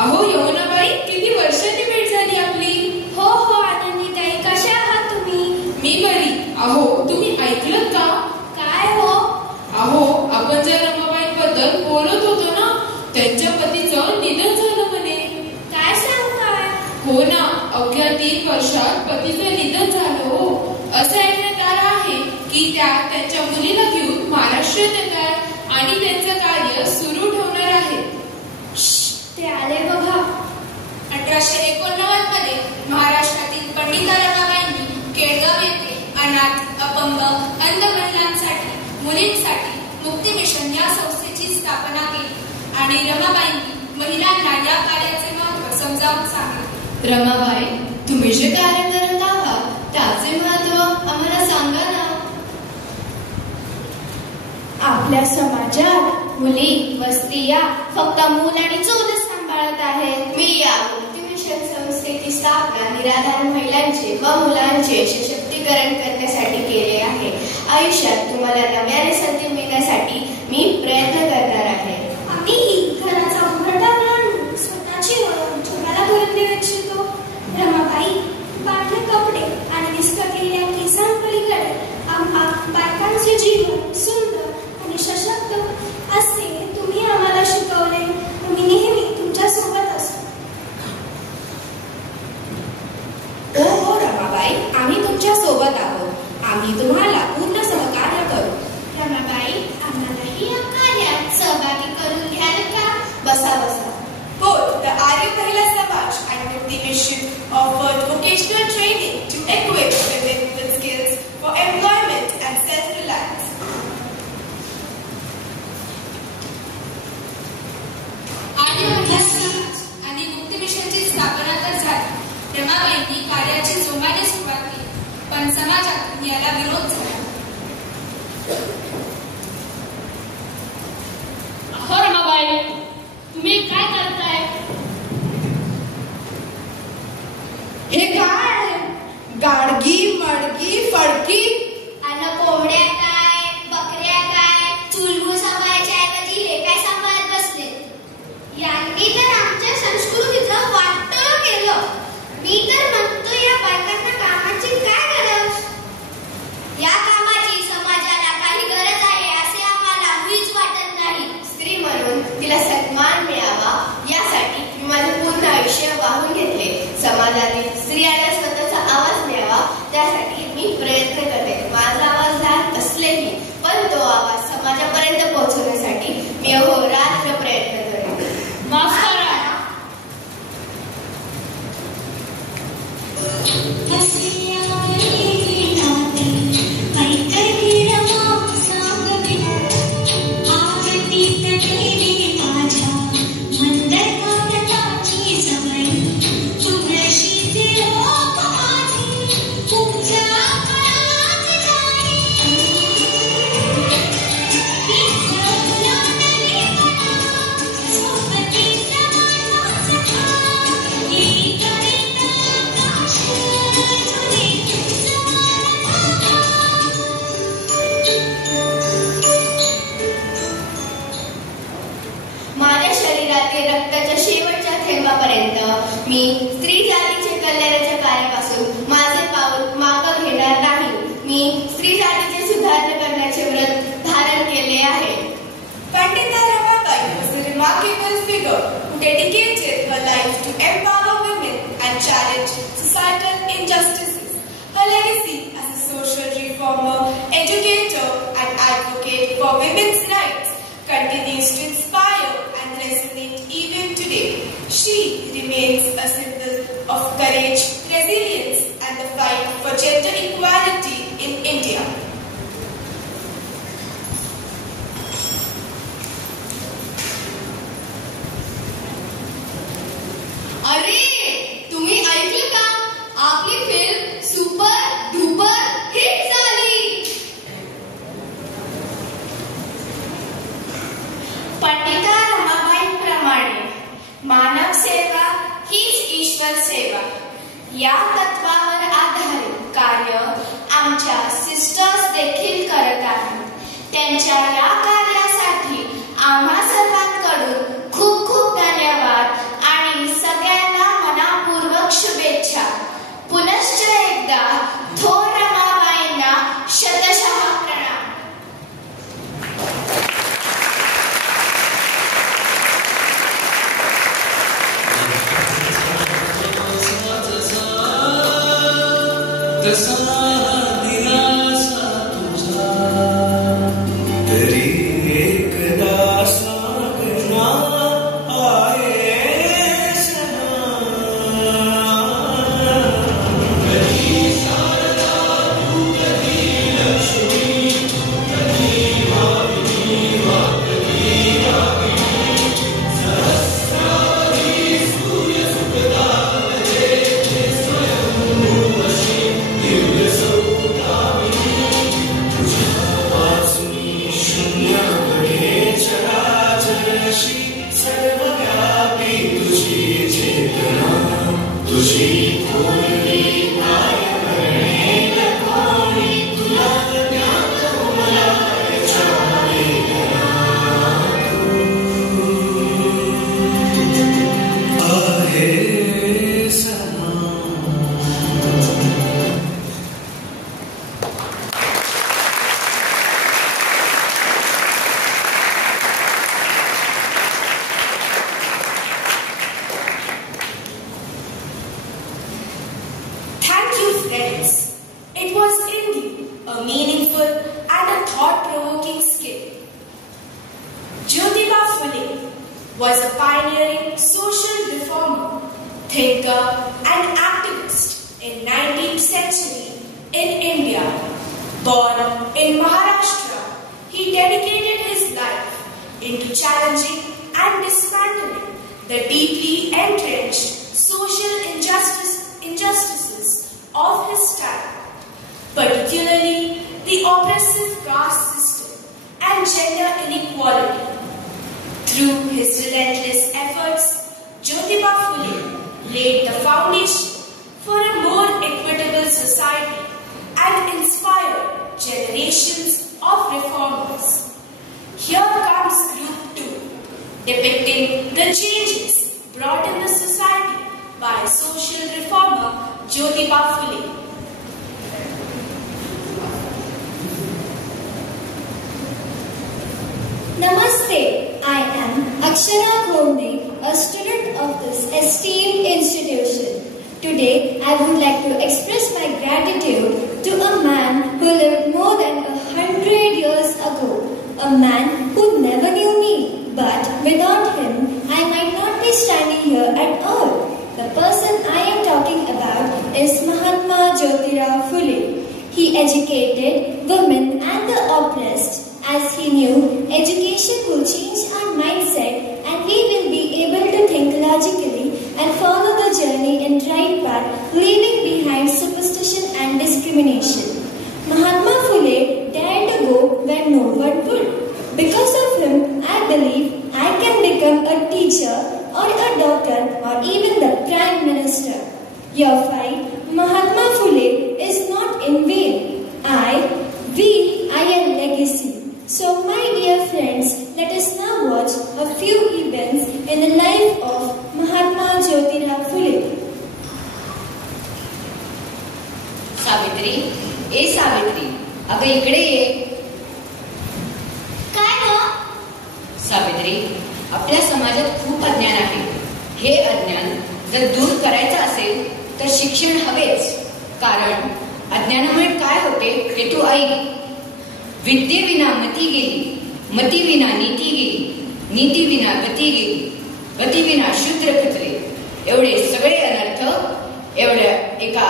अहो यमुनाबाई, किती वर्षांनी भेट झाली आपली. हो हो आनंदीताई, कशा आहात तुम्ही? मी बरी. अहो तुम्ही ऐकलं का? काय हो? अहो आपण ज्या रमाबाईंबद्दल बोलत होतो ना, त्यांच्या पतीचं निधन झालं म्हणे. काय सांगताय? हो ना, अवघ्या 3 वर्षात पतीचं निधन झालं. हो, असं ऐकण्यात आलं आहे की त्या त्यांच्या मुलीला घेऊन महाराष्ट्रात येतात आणि त्यांचं कार्य सुरू ठेवणार आहे. ते आले बघा. 1889 मध्ये महाराष्ट्रातील पंडिता रमाबाईंनी केळगाव येथे अनाथ, अपंग, अंध महिलांसाठी, मुलींसाठी मुक्ती मिशन या संस्थेची स्थापना केली आणि रमाबाईंनी महिलांना या कार्याचे महत्त्व समजावून सांगितले. रमाबाई, तुम्ही जे कार्य करत आहात त्याचे महत्त्व आम्हाला सांगा ना. आपल्या समाजात मुली व स्त्रिया फक्त मूल आणि चूल सांभाळत आहेत. मी या मुक्ती मिशन संस्थेत संस्थेची स्थापना निराधार महिलांचे व मुलांचे सशक्तीकरण करण्यासाठी केले आहे. आयुष्यात तुम्हाला नव्याने संधी मिळण्यासाठी मी प्रयत्न करणार आहे. आम्ही घराचा उघडा आणून स्वतःची ओळख जगाला करून देऊ इच्छितो. रमाबाई बांधले कपडे आणि विस्कटलेल्या केसांपलीकडे आम्हा बायकांचे जीवन सुंदर आणि सशक्त असे तुम्ही आम्हाला शिकवले. आम्ही नेहमी तुमच्या सोबत असतो. हो रमाबाई, आम्ही तुमच्या सोबत आहोत. आम्ही तुम्हाला पूर्ण सहकार्य करू. रमाबाई, आम्हालाही या कार्यात सहभागी करून घ्याल का? बसा बसा. Both the Arya Mahila Samaj and Mukti Mission offered vocational training to equip women with skills for employment and self-reliance. आर्य महिला समाज आणि मुक्ती मिशनची स्थापना तर झाली. रमाबाईंनी कार्याची जोमाने सुरुवात केली, पण समाजातून याला विरोध झाला. अहो रमाबाई, तुम्ही काय करताय? हे काय? गाडगी मडगी फडकी अन कोंबड्या काय, बकऱ्या काय, चुलबुल सांभाळायच्या ऐवजी हे काय सांभाळत बसले? यांनी तर आमच्या संस्कृतीचं वाटोळ केलं. मी तर म्हणतो या बायकांना कामाची काय गरज? या कामाची समाजाला काही गरज आहे असे आम्हाला मुळीच वाटत नाही. स्त्री म्हणून तिला सन्मान मिळावा यासाठी मी माझे पूर्ण आयुष्य वाहून घेतले. समाजातील स्त्रियांना स्वतःचा आवाज मिळावा त्यासाठी मी प्रयत्न करते. माझा आवाज लहान असलेही पण तो आवाज समाजापर्यंत पोहोचवण्यासाठी मी अहोरात्र प्रयत्न करते. माफ करा. मी स्त्री जातीच्या कल्याणाच्या कार्यापासून माझे पाऊल मागं घेणार नाही. मी स्त्री जातीचे सुधारणा करण्याचे व्रत धारण केले आहे. Pandita Ramabai was a remarkable figure who dedicated her life to empower women and challenge societal injustices. Her legacy as a social reformer, educator, and advocate for women's rights continues to inspire and resonate even today. She remains a symbol of courage, resilience, and the fight for gender equality in India. अरे, तुम्ही ऐकलं का? आपली film super duper hit झाली. पंडिता रमाबाई प्रमाणे मानव सेवा हीच ईश्वर सेवा या तत्वावर आधारित कार्य आमच्या सिस्टर्स देखील करत आहेत. त्यांच्या या कार्यासाठी आम्हा सर्वांकडून खूप खूप धन्यवाद आणि सगळ्यांना मनापूर्वक शुभेच्छा. पुनश्च एकदा थोर रमाबाईंना शतशः प्रणाम. You pioneering social reformer, thinker and activist in 19th century in India. Born in Maharashtra, he dedicated his life into challenging and dismantling the deeply entrenched social injustices of his time, particularly the oppressive caste system and gender inequality. Through his relentless efforts, Jyotiba Phule laid the foundation for a more equitable society and inspired generations of reformers. Here comes Group 2, depicting the changes brought in the society by social reformer Jyotiba Phule. Namaste, I am Akshara Khomde, a student of this esteemed institution. Today, I would like to express my gratitude to a man who lived more than 100 years ago, a man who never knew me, but without him, I might not be standing here at all. The person I am talking about is Mahatma Jyotirao Phule. He educated women and the oppressed, as he knew education will change our mindset and we will be able to think logically and follow the journey in right path, leaving behind superstition and discrimination. Mahatma Phule dared to go where no one would. Because of him, I believe I can become a teacher or a doctor or even the Prime Minister. Your fight, Mahatma Phule, is not in vain. We are a legacy. So my dear friends, let us now watch a few events in the life of Mahatma Jyotirao Phule. Savitri, ए सावित्री, अगं इकडे ये. काय हो? सावित्री, आपल्या समाजात खूप अज्ञान आहे. हे अज्ञान जर दूर करायचं असेल तर शिक्षण हवेच. कारण अज्ञानामुळे काय होते हे तू ऐक. विद्येविना मती गेली, मतीविना नीती गेली, नीतीविना गती गेली, गतीविना शूद्र खचले. एवढे सगळे अनर्थ एवढ्या एका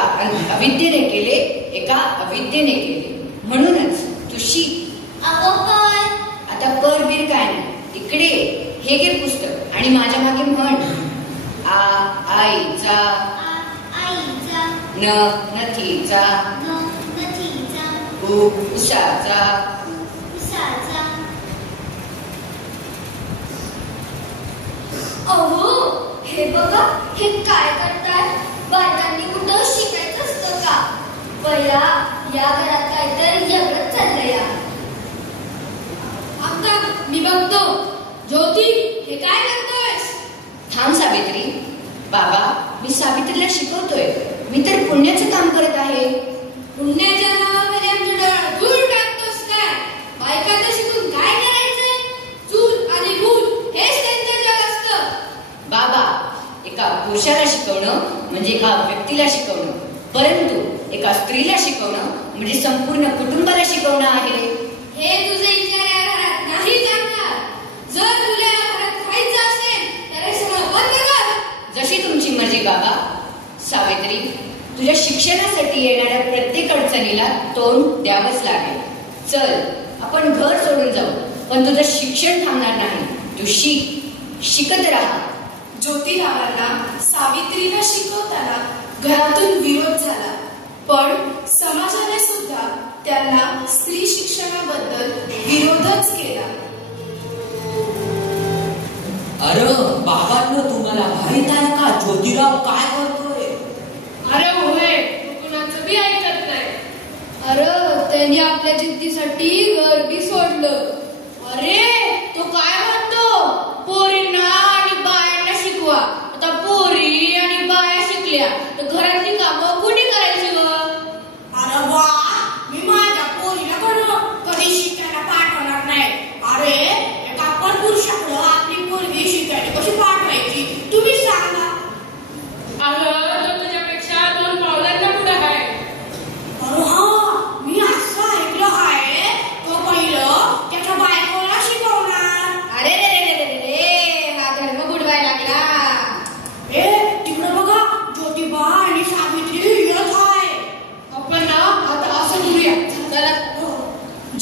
अविद्येने केले, एका अविद्येने केले. म्हणूनच तू शिक. आता पर बीर काय नाही, इकडे हे घे पुस्तक आणि माझ्या मागे म्हण. आईचा, नथीचा, उसाचा. अहो, हे बघा, हे काय करताय? बायकांनी कुठं शिकायचं असतं का? बया, या घरात काहीतरी वेगळंच चाललंय. आता मी बघतो. ज्योती, हे काय करतोयस? थांब सावित्री. बाबा, मी सावित्रीला शिकवतोय. मी तर पुण्याचं काम करत आहे. पुण्याच्या नावामध्ये आमच्या डोळ्यात धूळ टाकतोस काय? बायकांना शिकून काय करायचंय? चूल आणि मूल हेच त्यांचं जग असतं. बाबा, एका पुरुषाला शिकवणं म्हणजे एका व्यक्तीला शिकवणं, परंतु एका स्त्रीला शिकवणं म्हणजे संपूर्ण कुटुंबाला शिकवणं आहे. हे तुझे विचार या घरात नाही चालणार. जर तुला या घरात खायचं असेल तर हे सगळं बंद कर. जशी तुमची मर्जी बाबा. सावित्री, तुझ्या शिक्षणासाठी येणाऱ्या प्रत्येक अडचणीला तोंड द्यावंच लागेल. चल, आपण घर सोडून जाऊ, पण तुझं शिक्षण थांबणार नाही. तू शिकत राहा. ज्योतिरावांना सावित्रीला शिकवताना घरातून विरोध झाला, पण समाजाने सुद्धा त्यांना स्त्री शिक्षणाबद्दल विरोधच केला. अरे बाबांनो, तुम्हाला माहित आहे का ज्योतिराव काय करतोय? अरे होय, कुणाचं बी ऐकत नाही. अरे त्यांनी आपल्या जिद्दीसाठी घर बी सोडलं. अरे तो काय म्हणतो, पोरींना आणि बायांना शिकवा. आता पोरी आणि बाया शिकल्या तर घरातली कामं कुणी करायची ग? अरे वा, मी माझ्या पोरीला कधी शिकायला पाठवणार नाही. अरे एका परपुरुषाकडं आपली पोरगी शिकायला कशी पाठवायची तुम्ही सांगा. अगं तो तुझ्यापेक्षा 2 पावलांना पुढे आहे. अरे हा, मी असं ऐकलं आहे तो पहिलं त्याच्या बायकोला शिकवणार. अरे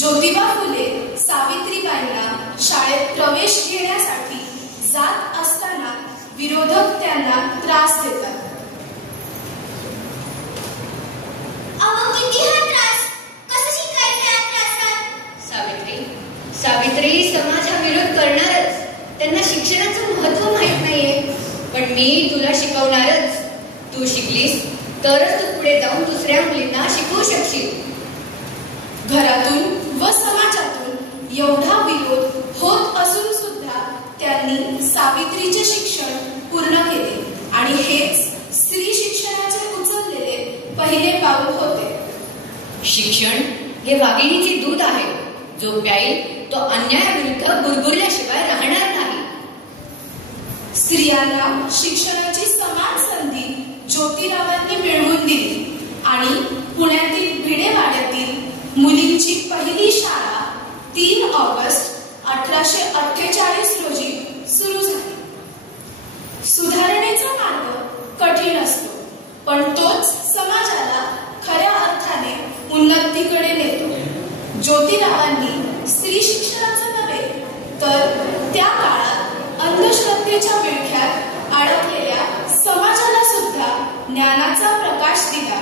ज्योतिबा फुले सावित्रीबाईंना शाळेत प्रवेश घेण्यासाठी जात असताना विरोधक त्यांना त्रास देतात. किती हा त्रास? कसं शिकायचं या त्रासात? सावित्री समाज हा विरोध करणारच. त्यांना शिक्षणाचं महत्व माहित नाहीये. पण मी तुला शिकवणारच. तू शिकलीस तरच तू पुढे जाऊन दुसऱ्या मुलींना शिकवू शकशील. घरातून व समाजातून एवढा विरोध होत असून सुद्धा त्यांनी सावित्रीचे शिक्षण पूर्ण केले आणि हेच स्त्री शिक्षणाचे उचललेले पहिले पाऊल होते. शिक्षण हे वाघिणीचे दूध आहे. जो प्याईल तो अन्यायाविरुद्ध गुरगुरल्याशिवाय राहणार नाही. स्त्रियांना शिक्षणाची समान संधी ज्योतिरावांनी मिळवून दिली आणि पुण्यातील भिडेवाड्यातील मुलींची पहिली शाळा 3 ऑगस्ट 1848 रोजी सुरू झाली. सुधारणेचा मार्ग कठीण असतो, पण तोच समाजाला खऱ्या अर्थाने उन्नतीकडे नेतो. ज्योतिरावांनी स्त्री शिक्षणाचं नव्हे तर त्या काळात अंधश्रद्धेच्या विळख्यात अडकलेल्या समाजाला सुद्धा ज्ञानाचा प्रकाश दिला.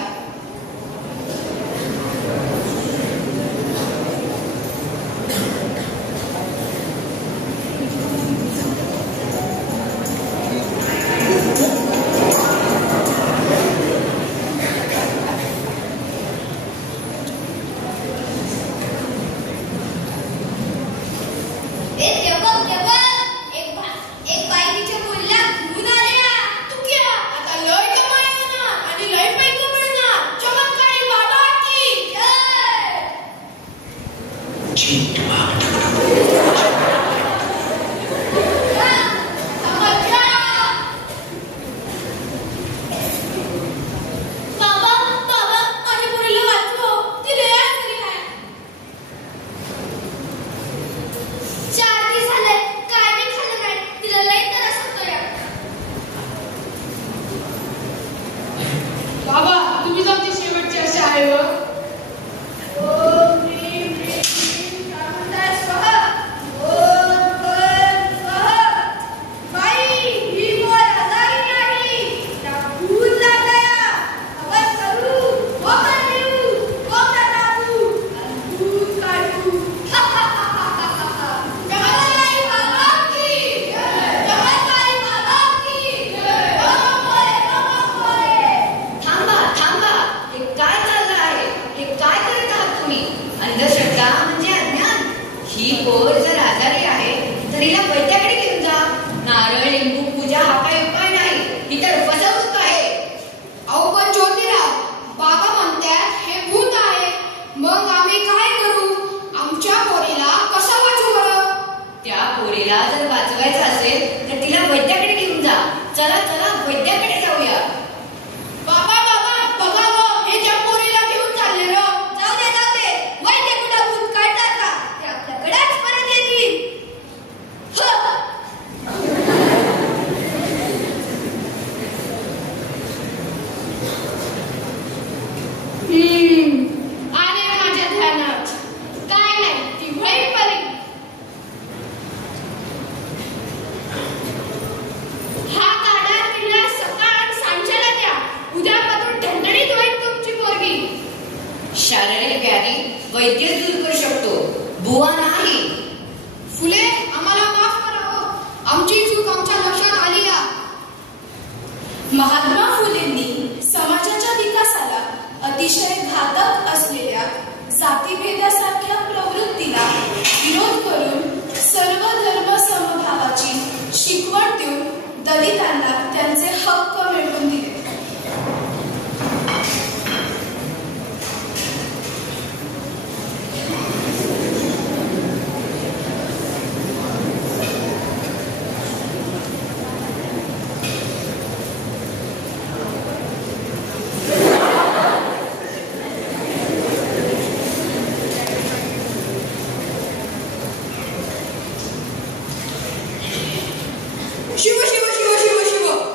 शिव शिव शिव शिव शिव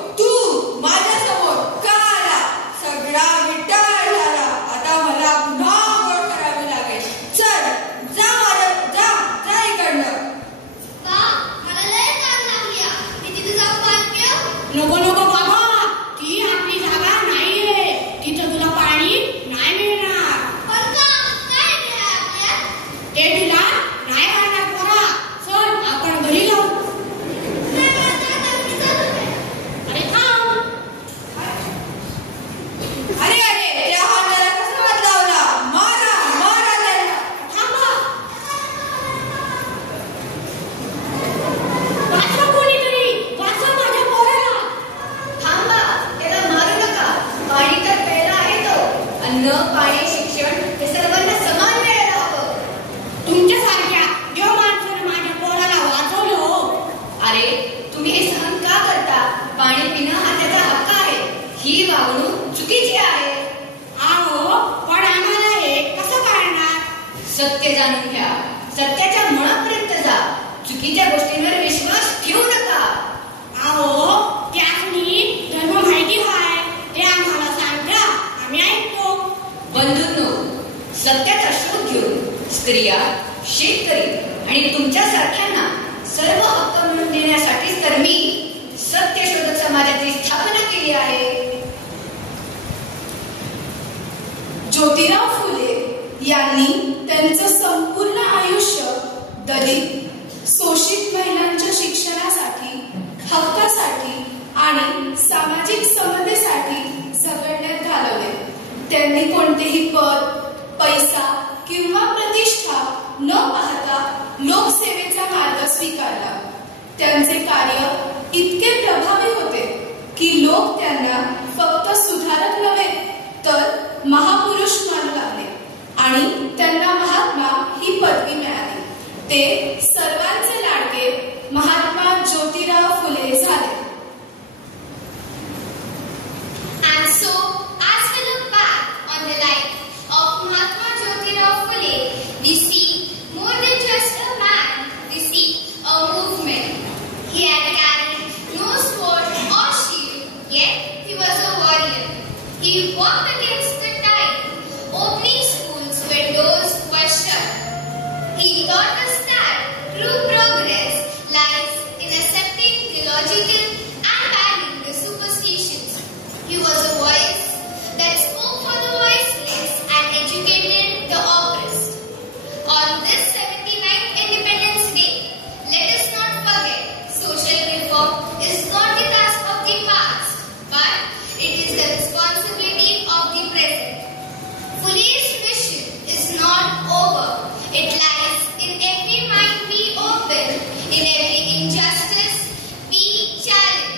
नको नको बाबा, ती आपली जागा नाहीये, तिथं तुला पाणी नाही मिळणार. ते तुला नाही करणार पोरा. चल आपण घरी जाऊ. अरे थांब. अरे अरे त्या हाताला कसा हात लावला? मारा मारा त्याला. थांबा. वाचवा कोणीतरी, वाचवा माझ्या पोराला. थांबा, त्याला मारू नका. पाणी तर प्यायला आहे तो. अन्न, पाणी, शिक्षण हे सर्वांना समान मिळायला हवं. तुमच्यासारख्या देव माणसाने माझ्या पोराला वाचवलं हो. अरे तुम्ही हे सहन का करता? पाणी पिणं हा त्याचा हक्क आहे. ही वागणूक चुकीची आहे. आहो, पण आम्हाला हे कसं कळणार? सत्य जाणून घ्या. सत्याच्या मुळापर्यंत जा. चुकीच्या गोष्टींवर विश्वास ठेवू नका. आहो, त्यासनी धर्म माहिती आहे, ते आम्हाला सांगा, आम्ही ऐकतो. बंधूंनो, सत्याचा शोध घेऊन स्त्रिया, शेतकरी आणि तुमच्यासारख्यांना सर्व हक्क मिळवून देण्यासाठीच तर मी सत्यशोधक समाजाची स्थापना केली आहे. ज्योतिराव फुले यांनी त्यांचं संपूर्ण आयुष्य दलित, शोषित महिलांच्या शिक्षणासाठी, हक्कासाठी आणि सामाजिक समतेसाठी झगडण्यात घालवले. त्यांनी कोणतेही पद, पैसा किंवा प्रतिष्ठा न पाहता लोकसेवेचा मार्ग स्वीकारला. त्यांचे कार्य इतके प्रभावी होते की लोक त्यांना फक्त सुधारक नव्हे तर महापुरुष मानू लागले आणि त्यांना महात्मा ही पदवी मिळाली. ते सर्वांचे लाडके महात्मा ज्योतिराव फुले झाले. And so, as we look back on the life of Mahatma Jyotirao Phule, we see more than just a man, we see a movement. He had carried no sword or shield, yet he was a warrior. He walked against the tide, opening schools when doors were shut. He taught us that true progress lies in accepting the logical and banning the superstitions. He was a voice that spoke for the voiceless and educated the oppressed. On this 79th Independence Day, let us not forget social reform is not the task of the past, but it is the responsibility of the present. Fule's mission is not over. It lies in every mind be open, in every injustice be challenged.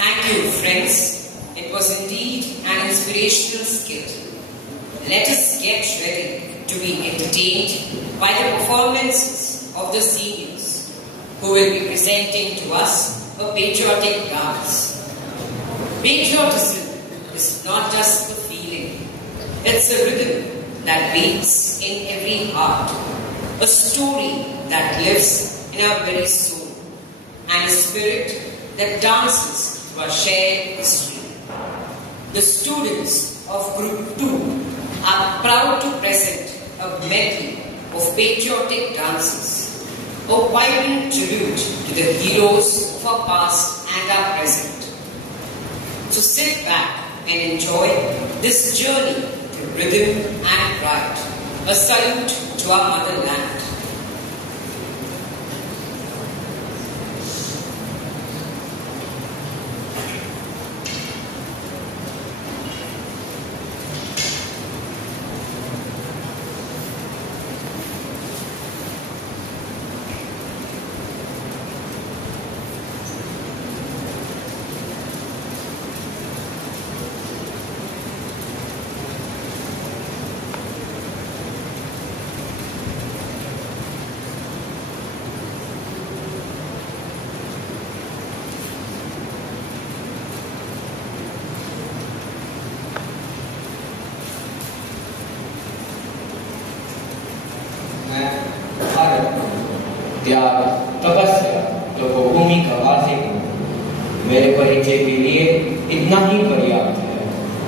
Thank you, friends. It was indeed an inspirational skit. Let us get ready to be entertained by the performances of the seniors, who will be presenting to us a patriotic dance. Patriotism is not just a feeling, it's a rhythm that beats in every heart, a story that lives in our very soul, and a spirit that dances through our shared history. The students of Group 2 are proud to present a medley of patriotic dances, a vibrant tribute to the heroes of our past and our present. So sit back and enjoy this journey through rhythm and pride. A salute to our motherland. त्याग, तपस्या, तपोभूमि का वासिक हूँ। मेरे परिचय के लिए इतना ही पर्याप्त है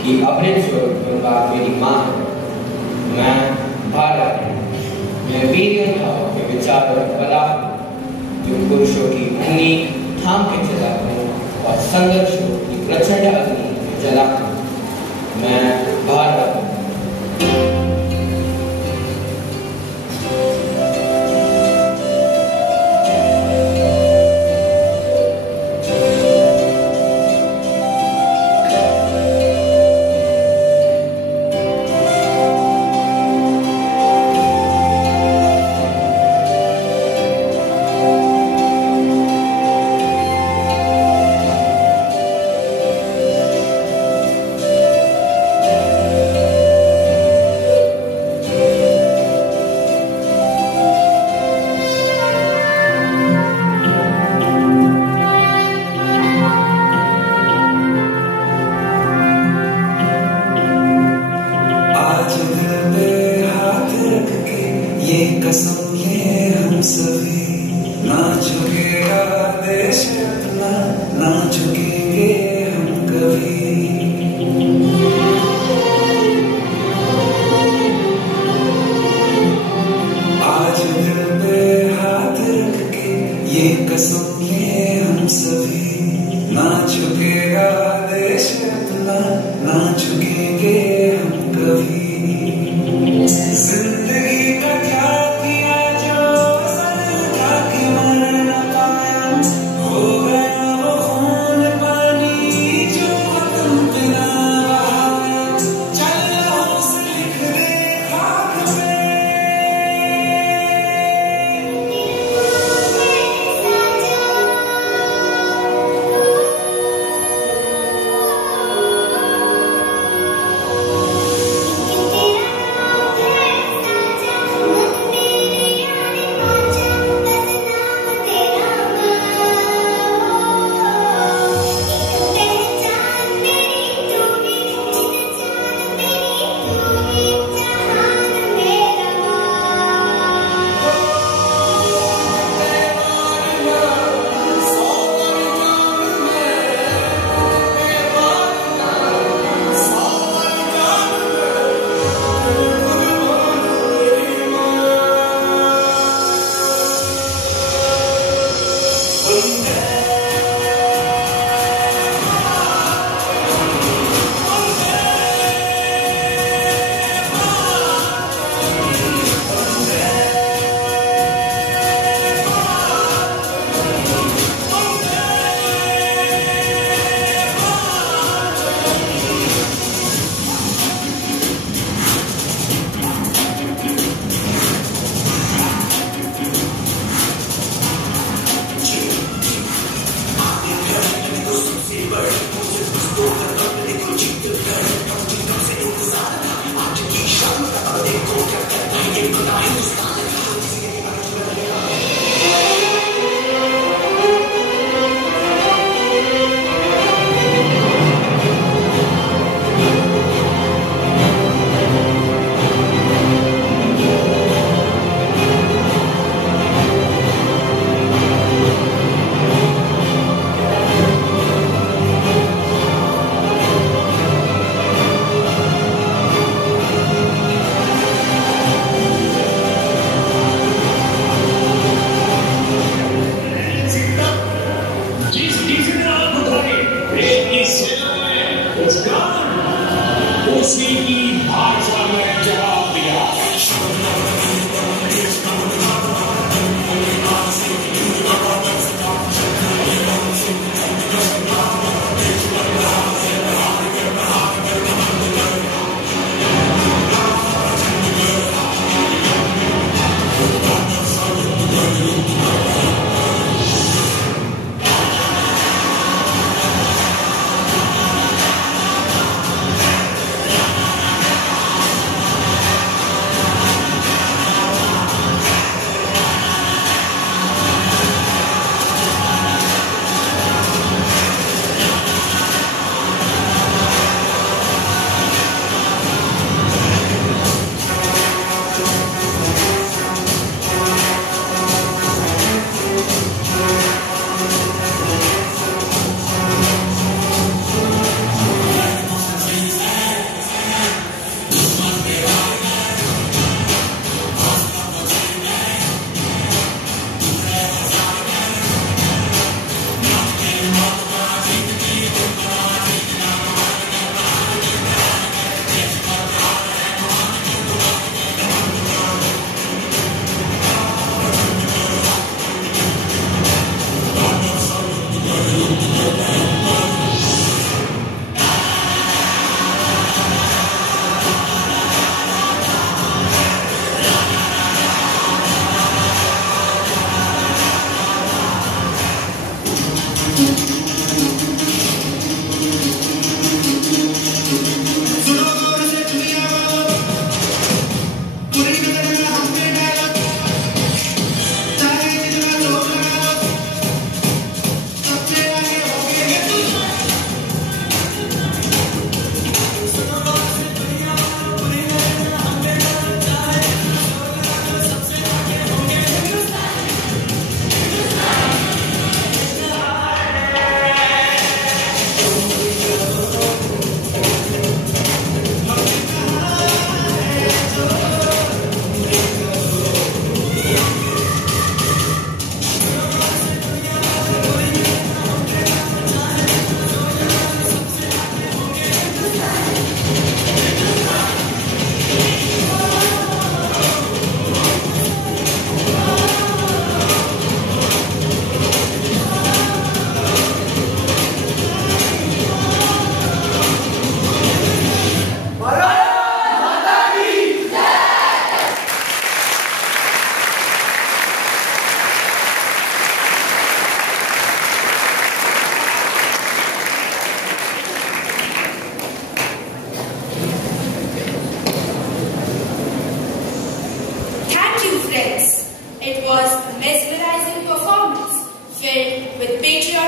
कि अमृतसर गंगा मेरी माँ है। मैं भारत हूँ। मैं वीरयोद्धाओं के विचारक बला हूँ, जो पुरुषों की अग्नि थाम के चला हूँ और संघर्षों की प्रचंड अग्नि में जला हूँ। मैं भारत हूँ।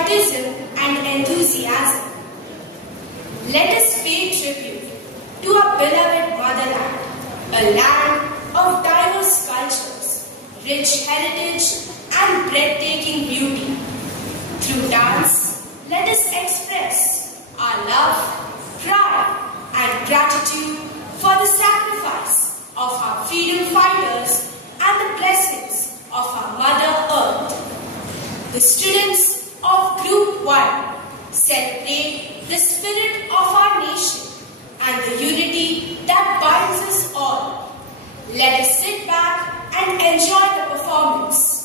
patriotism and enthusiasm. Let us pay tribute to our beloved motherland, a land of diverse cultures, rich heritage, and breathtaking beauty. Through dance, let us express our love, pride, and gratitude for the sacrifice of our freedom fighters and the blessings of our Mother Earth. The students of Group 1 celebrate the spirit of our nation and the unity that binds us all. Let us sit back and enjoy the performance.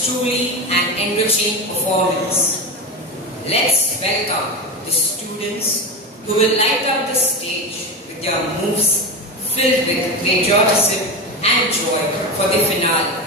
was truly an enriching performance. Let's welcome the students who will light up the stage with their moves filled with patriotism and joy for the finale.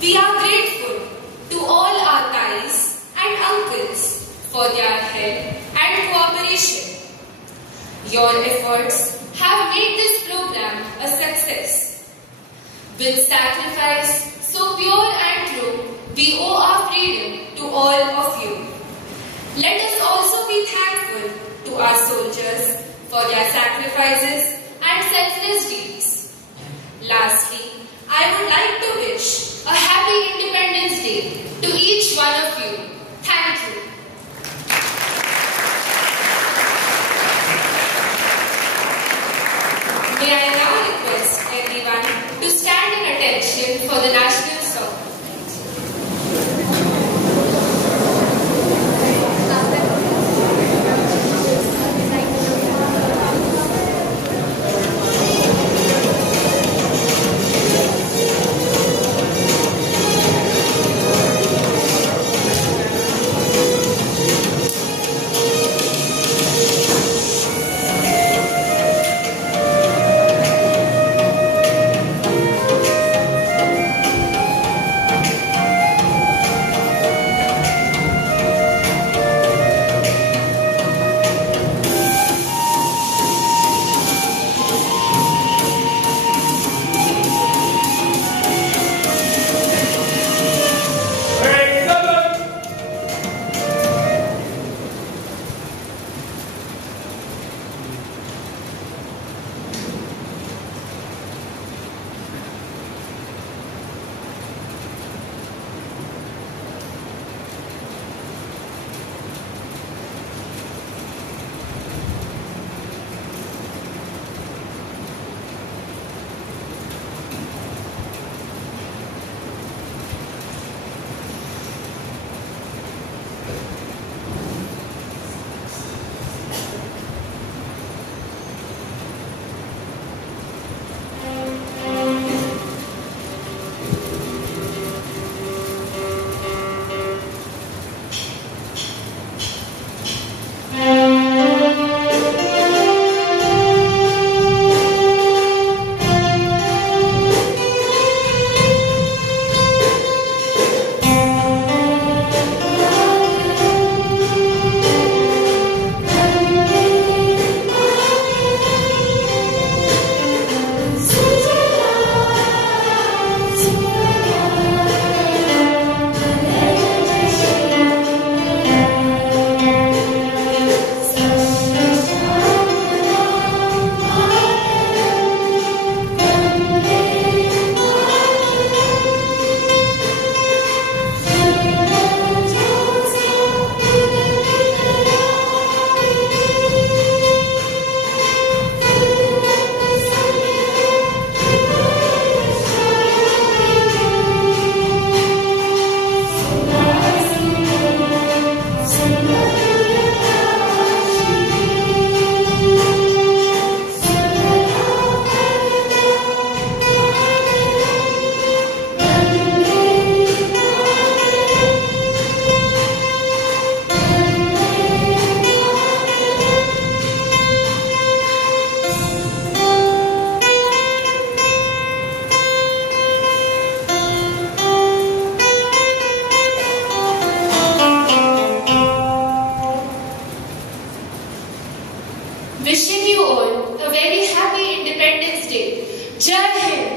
We are grateful to all our ties and for their help and cooperation. Your efforts have made this program a success. With sacrifice so pure and true, we owe our freedom to all of you. Let us also be thankful to our soldiers for their sacrifices and selfless deeds. Lastly, I would like to wish a happy Independence Day to each one of you. Thank you. May I now request everyone to stand in attention for the national song. Wishing you all a very happy Independence Day. Jai Hind.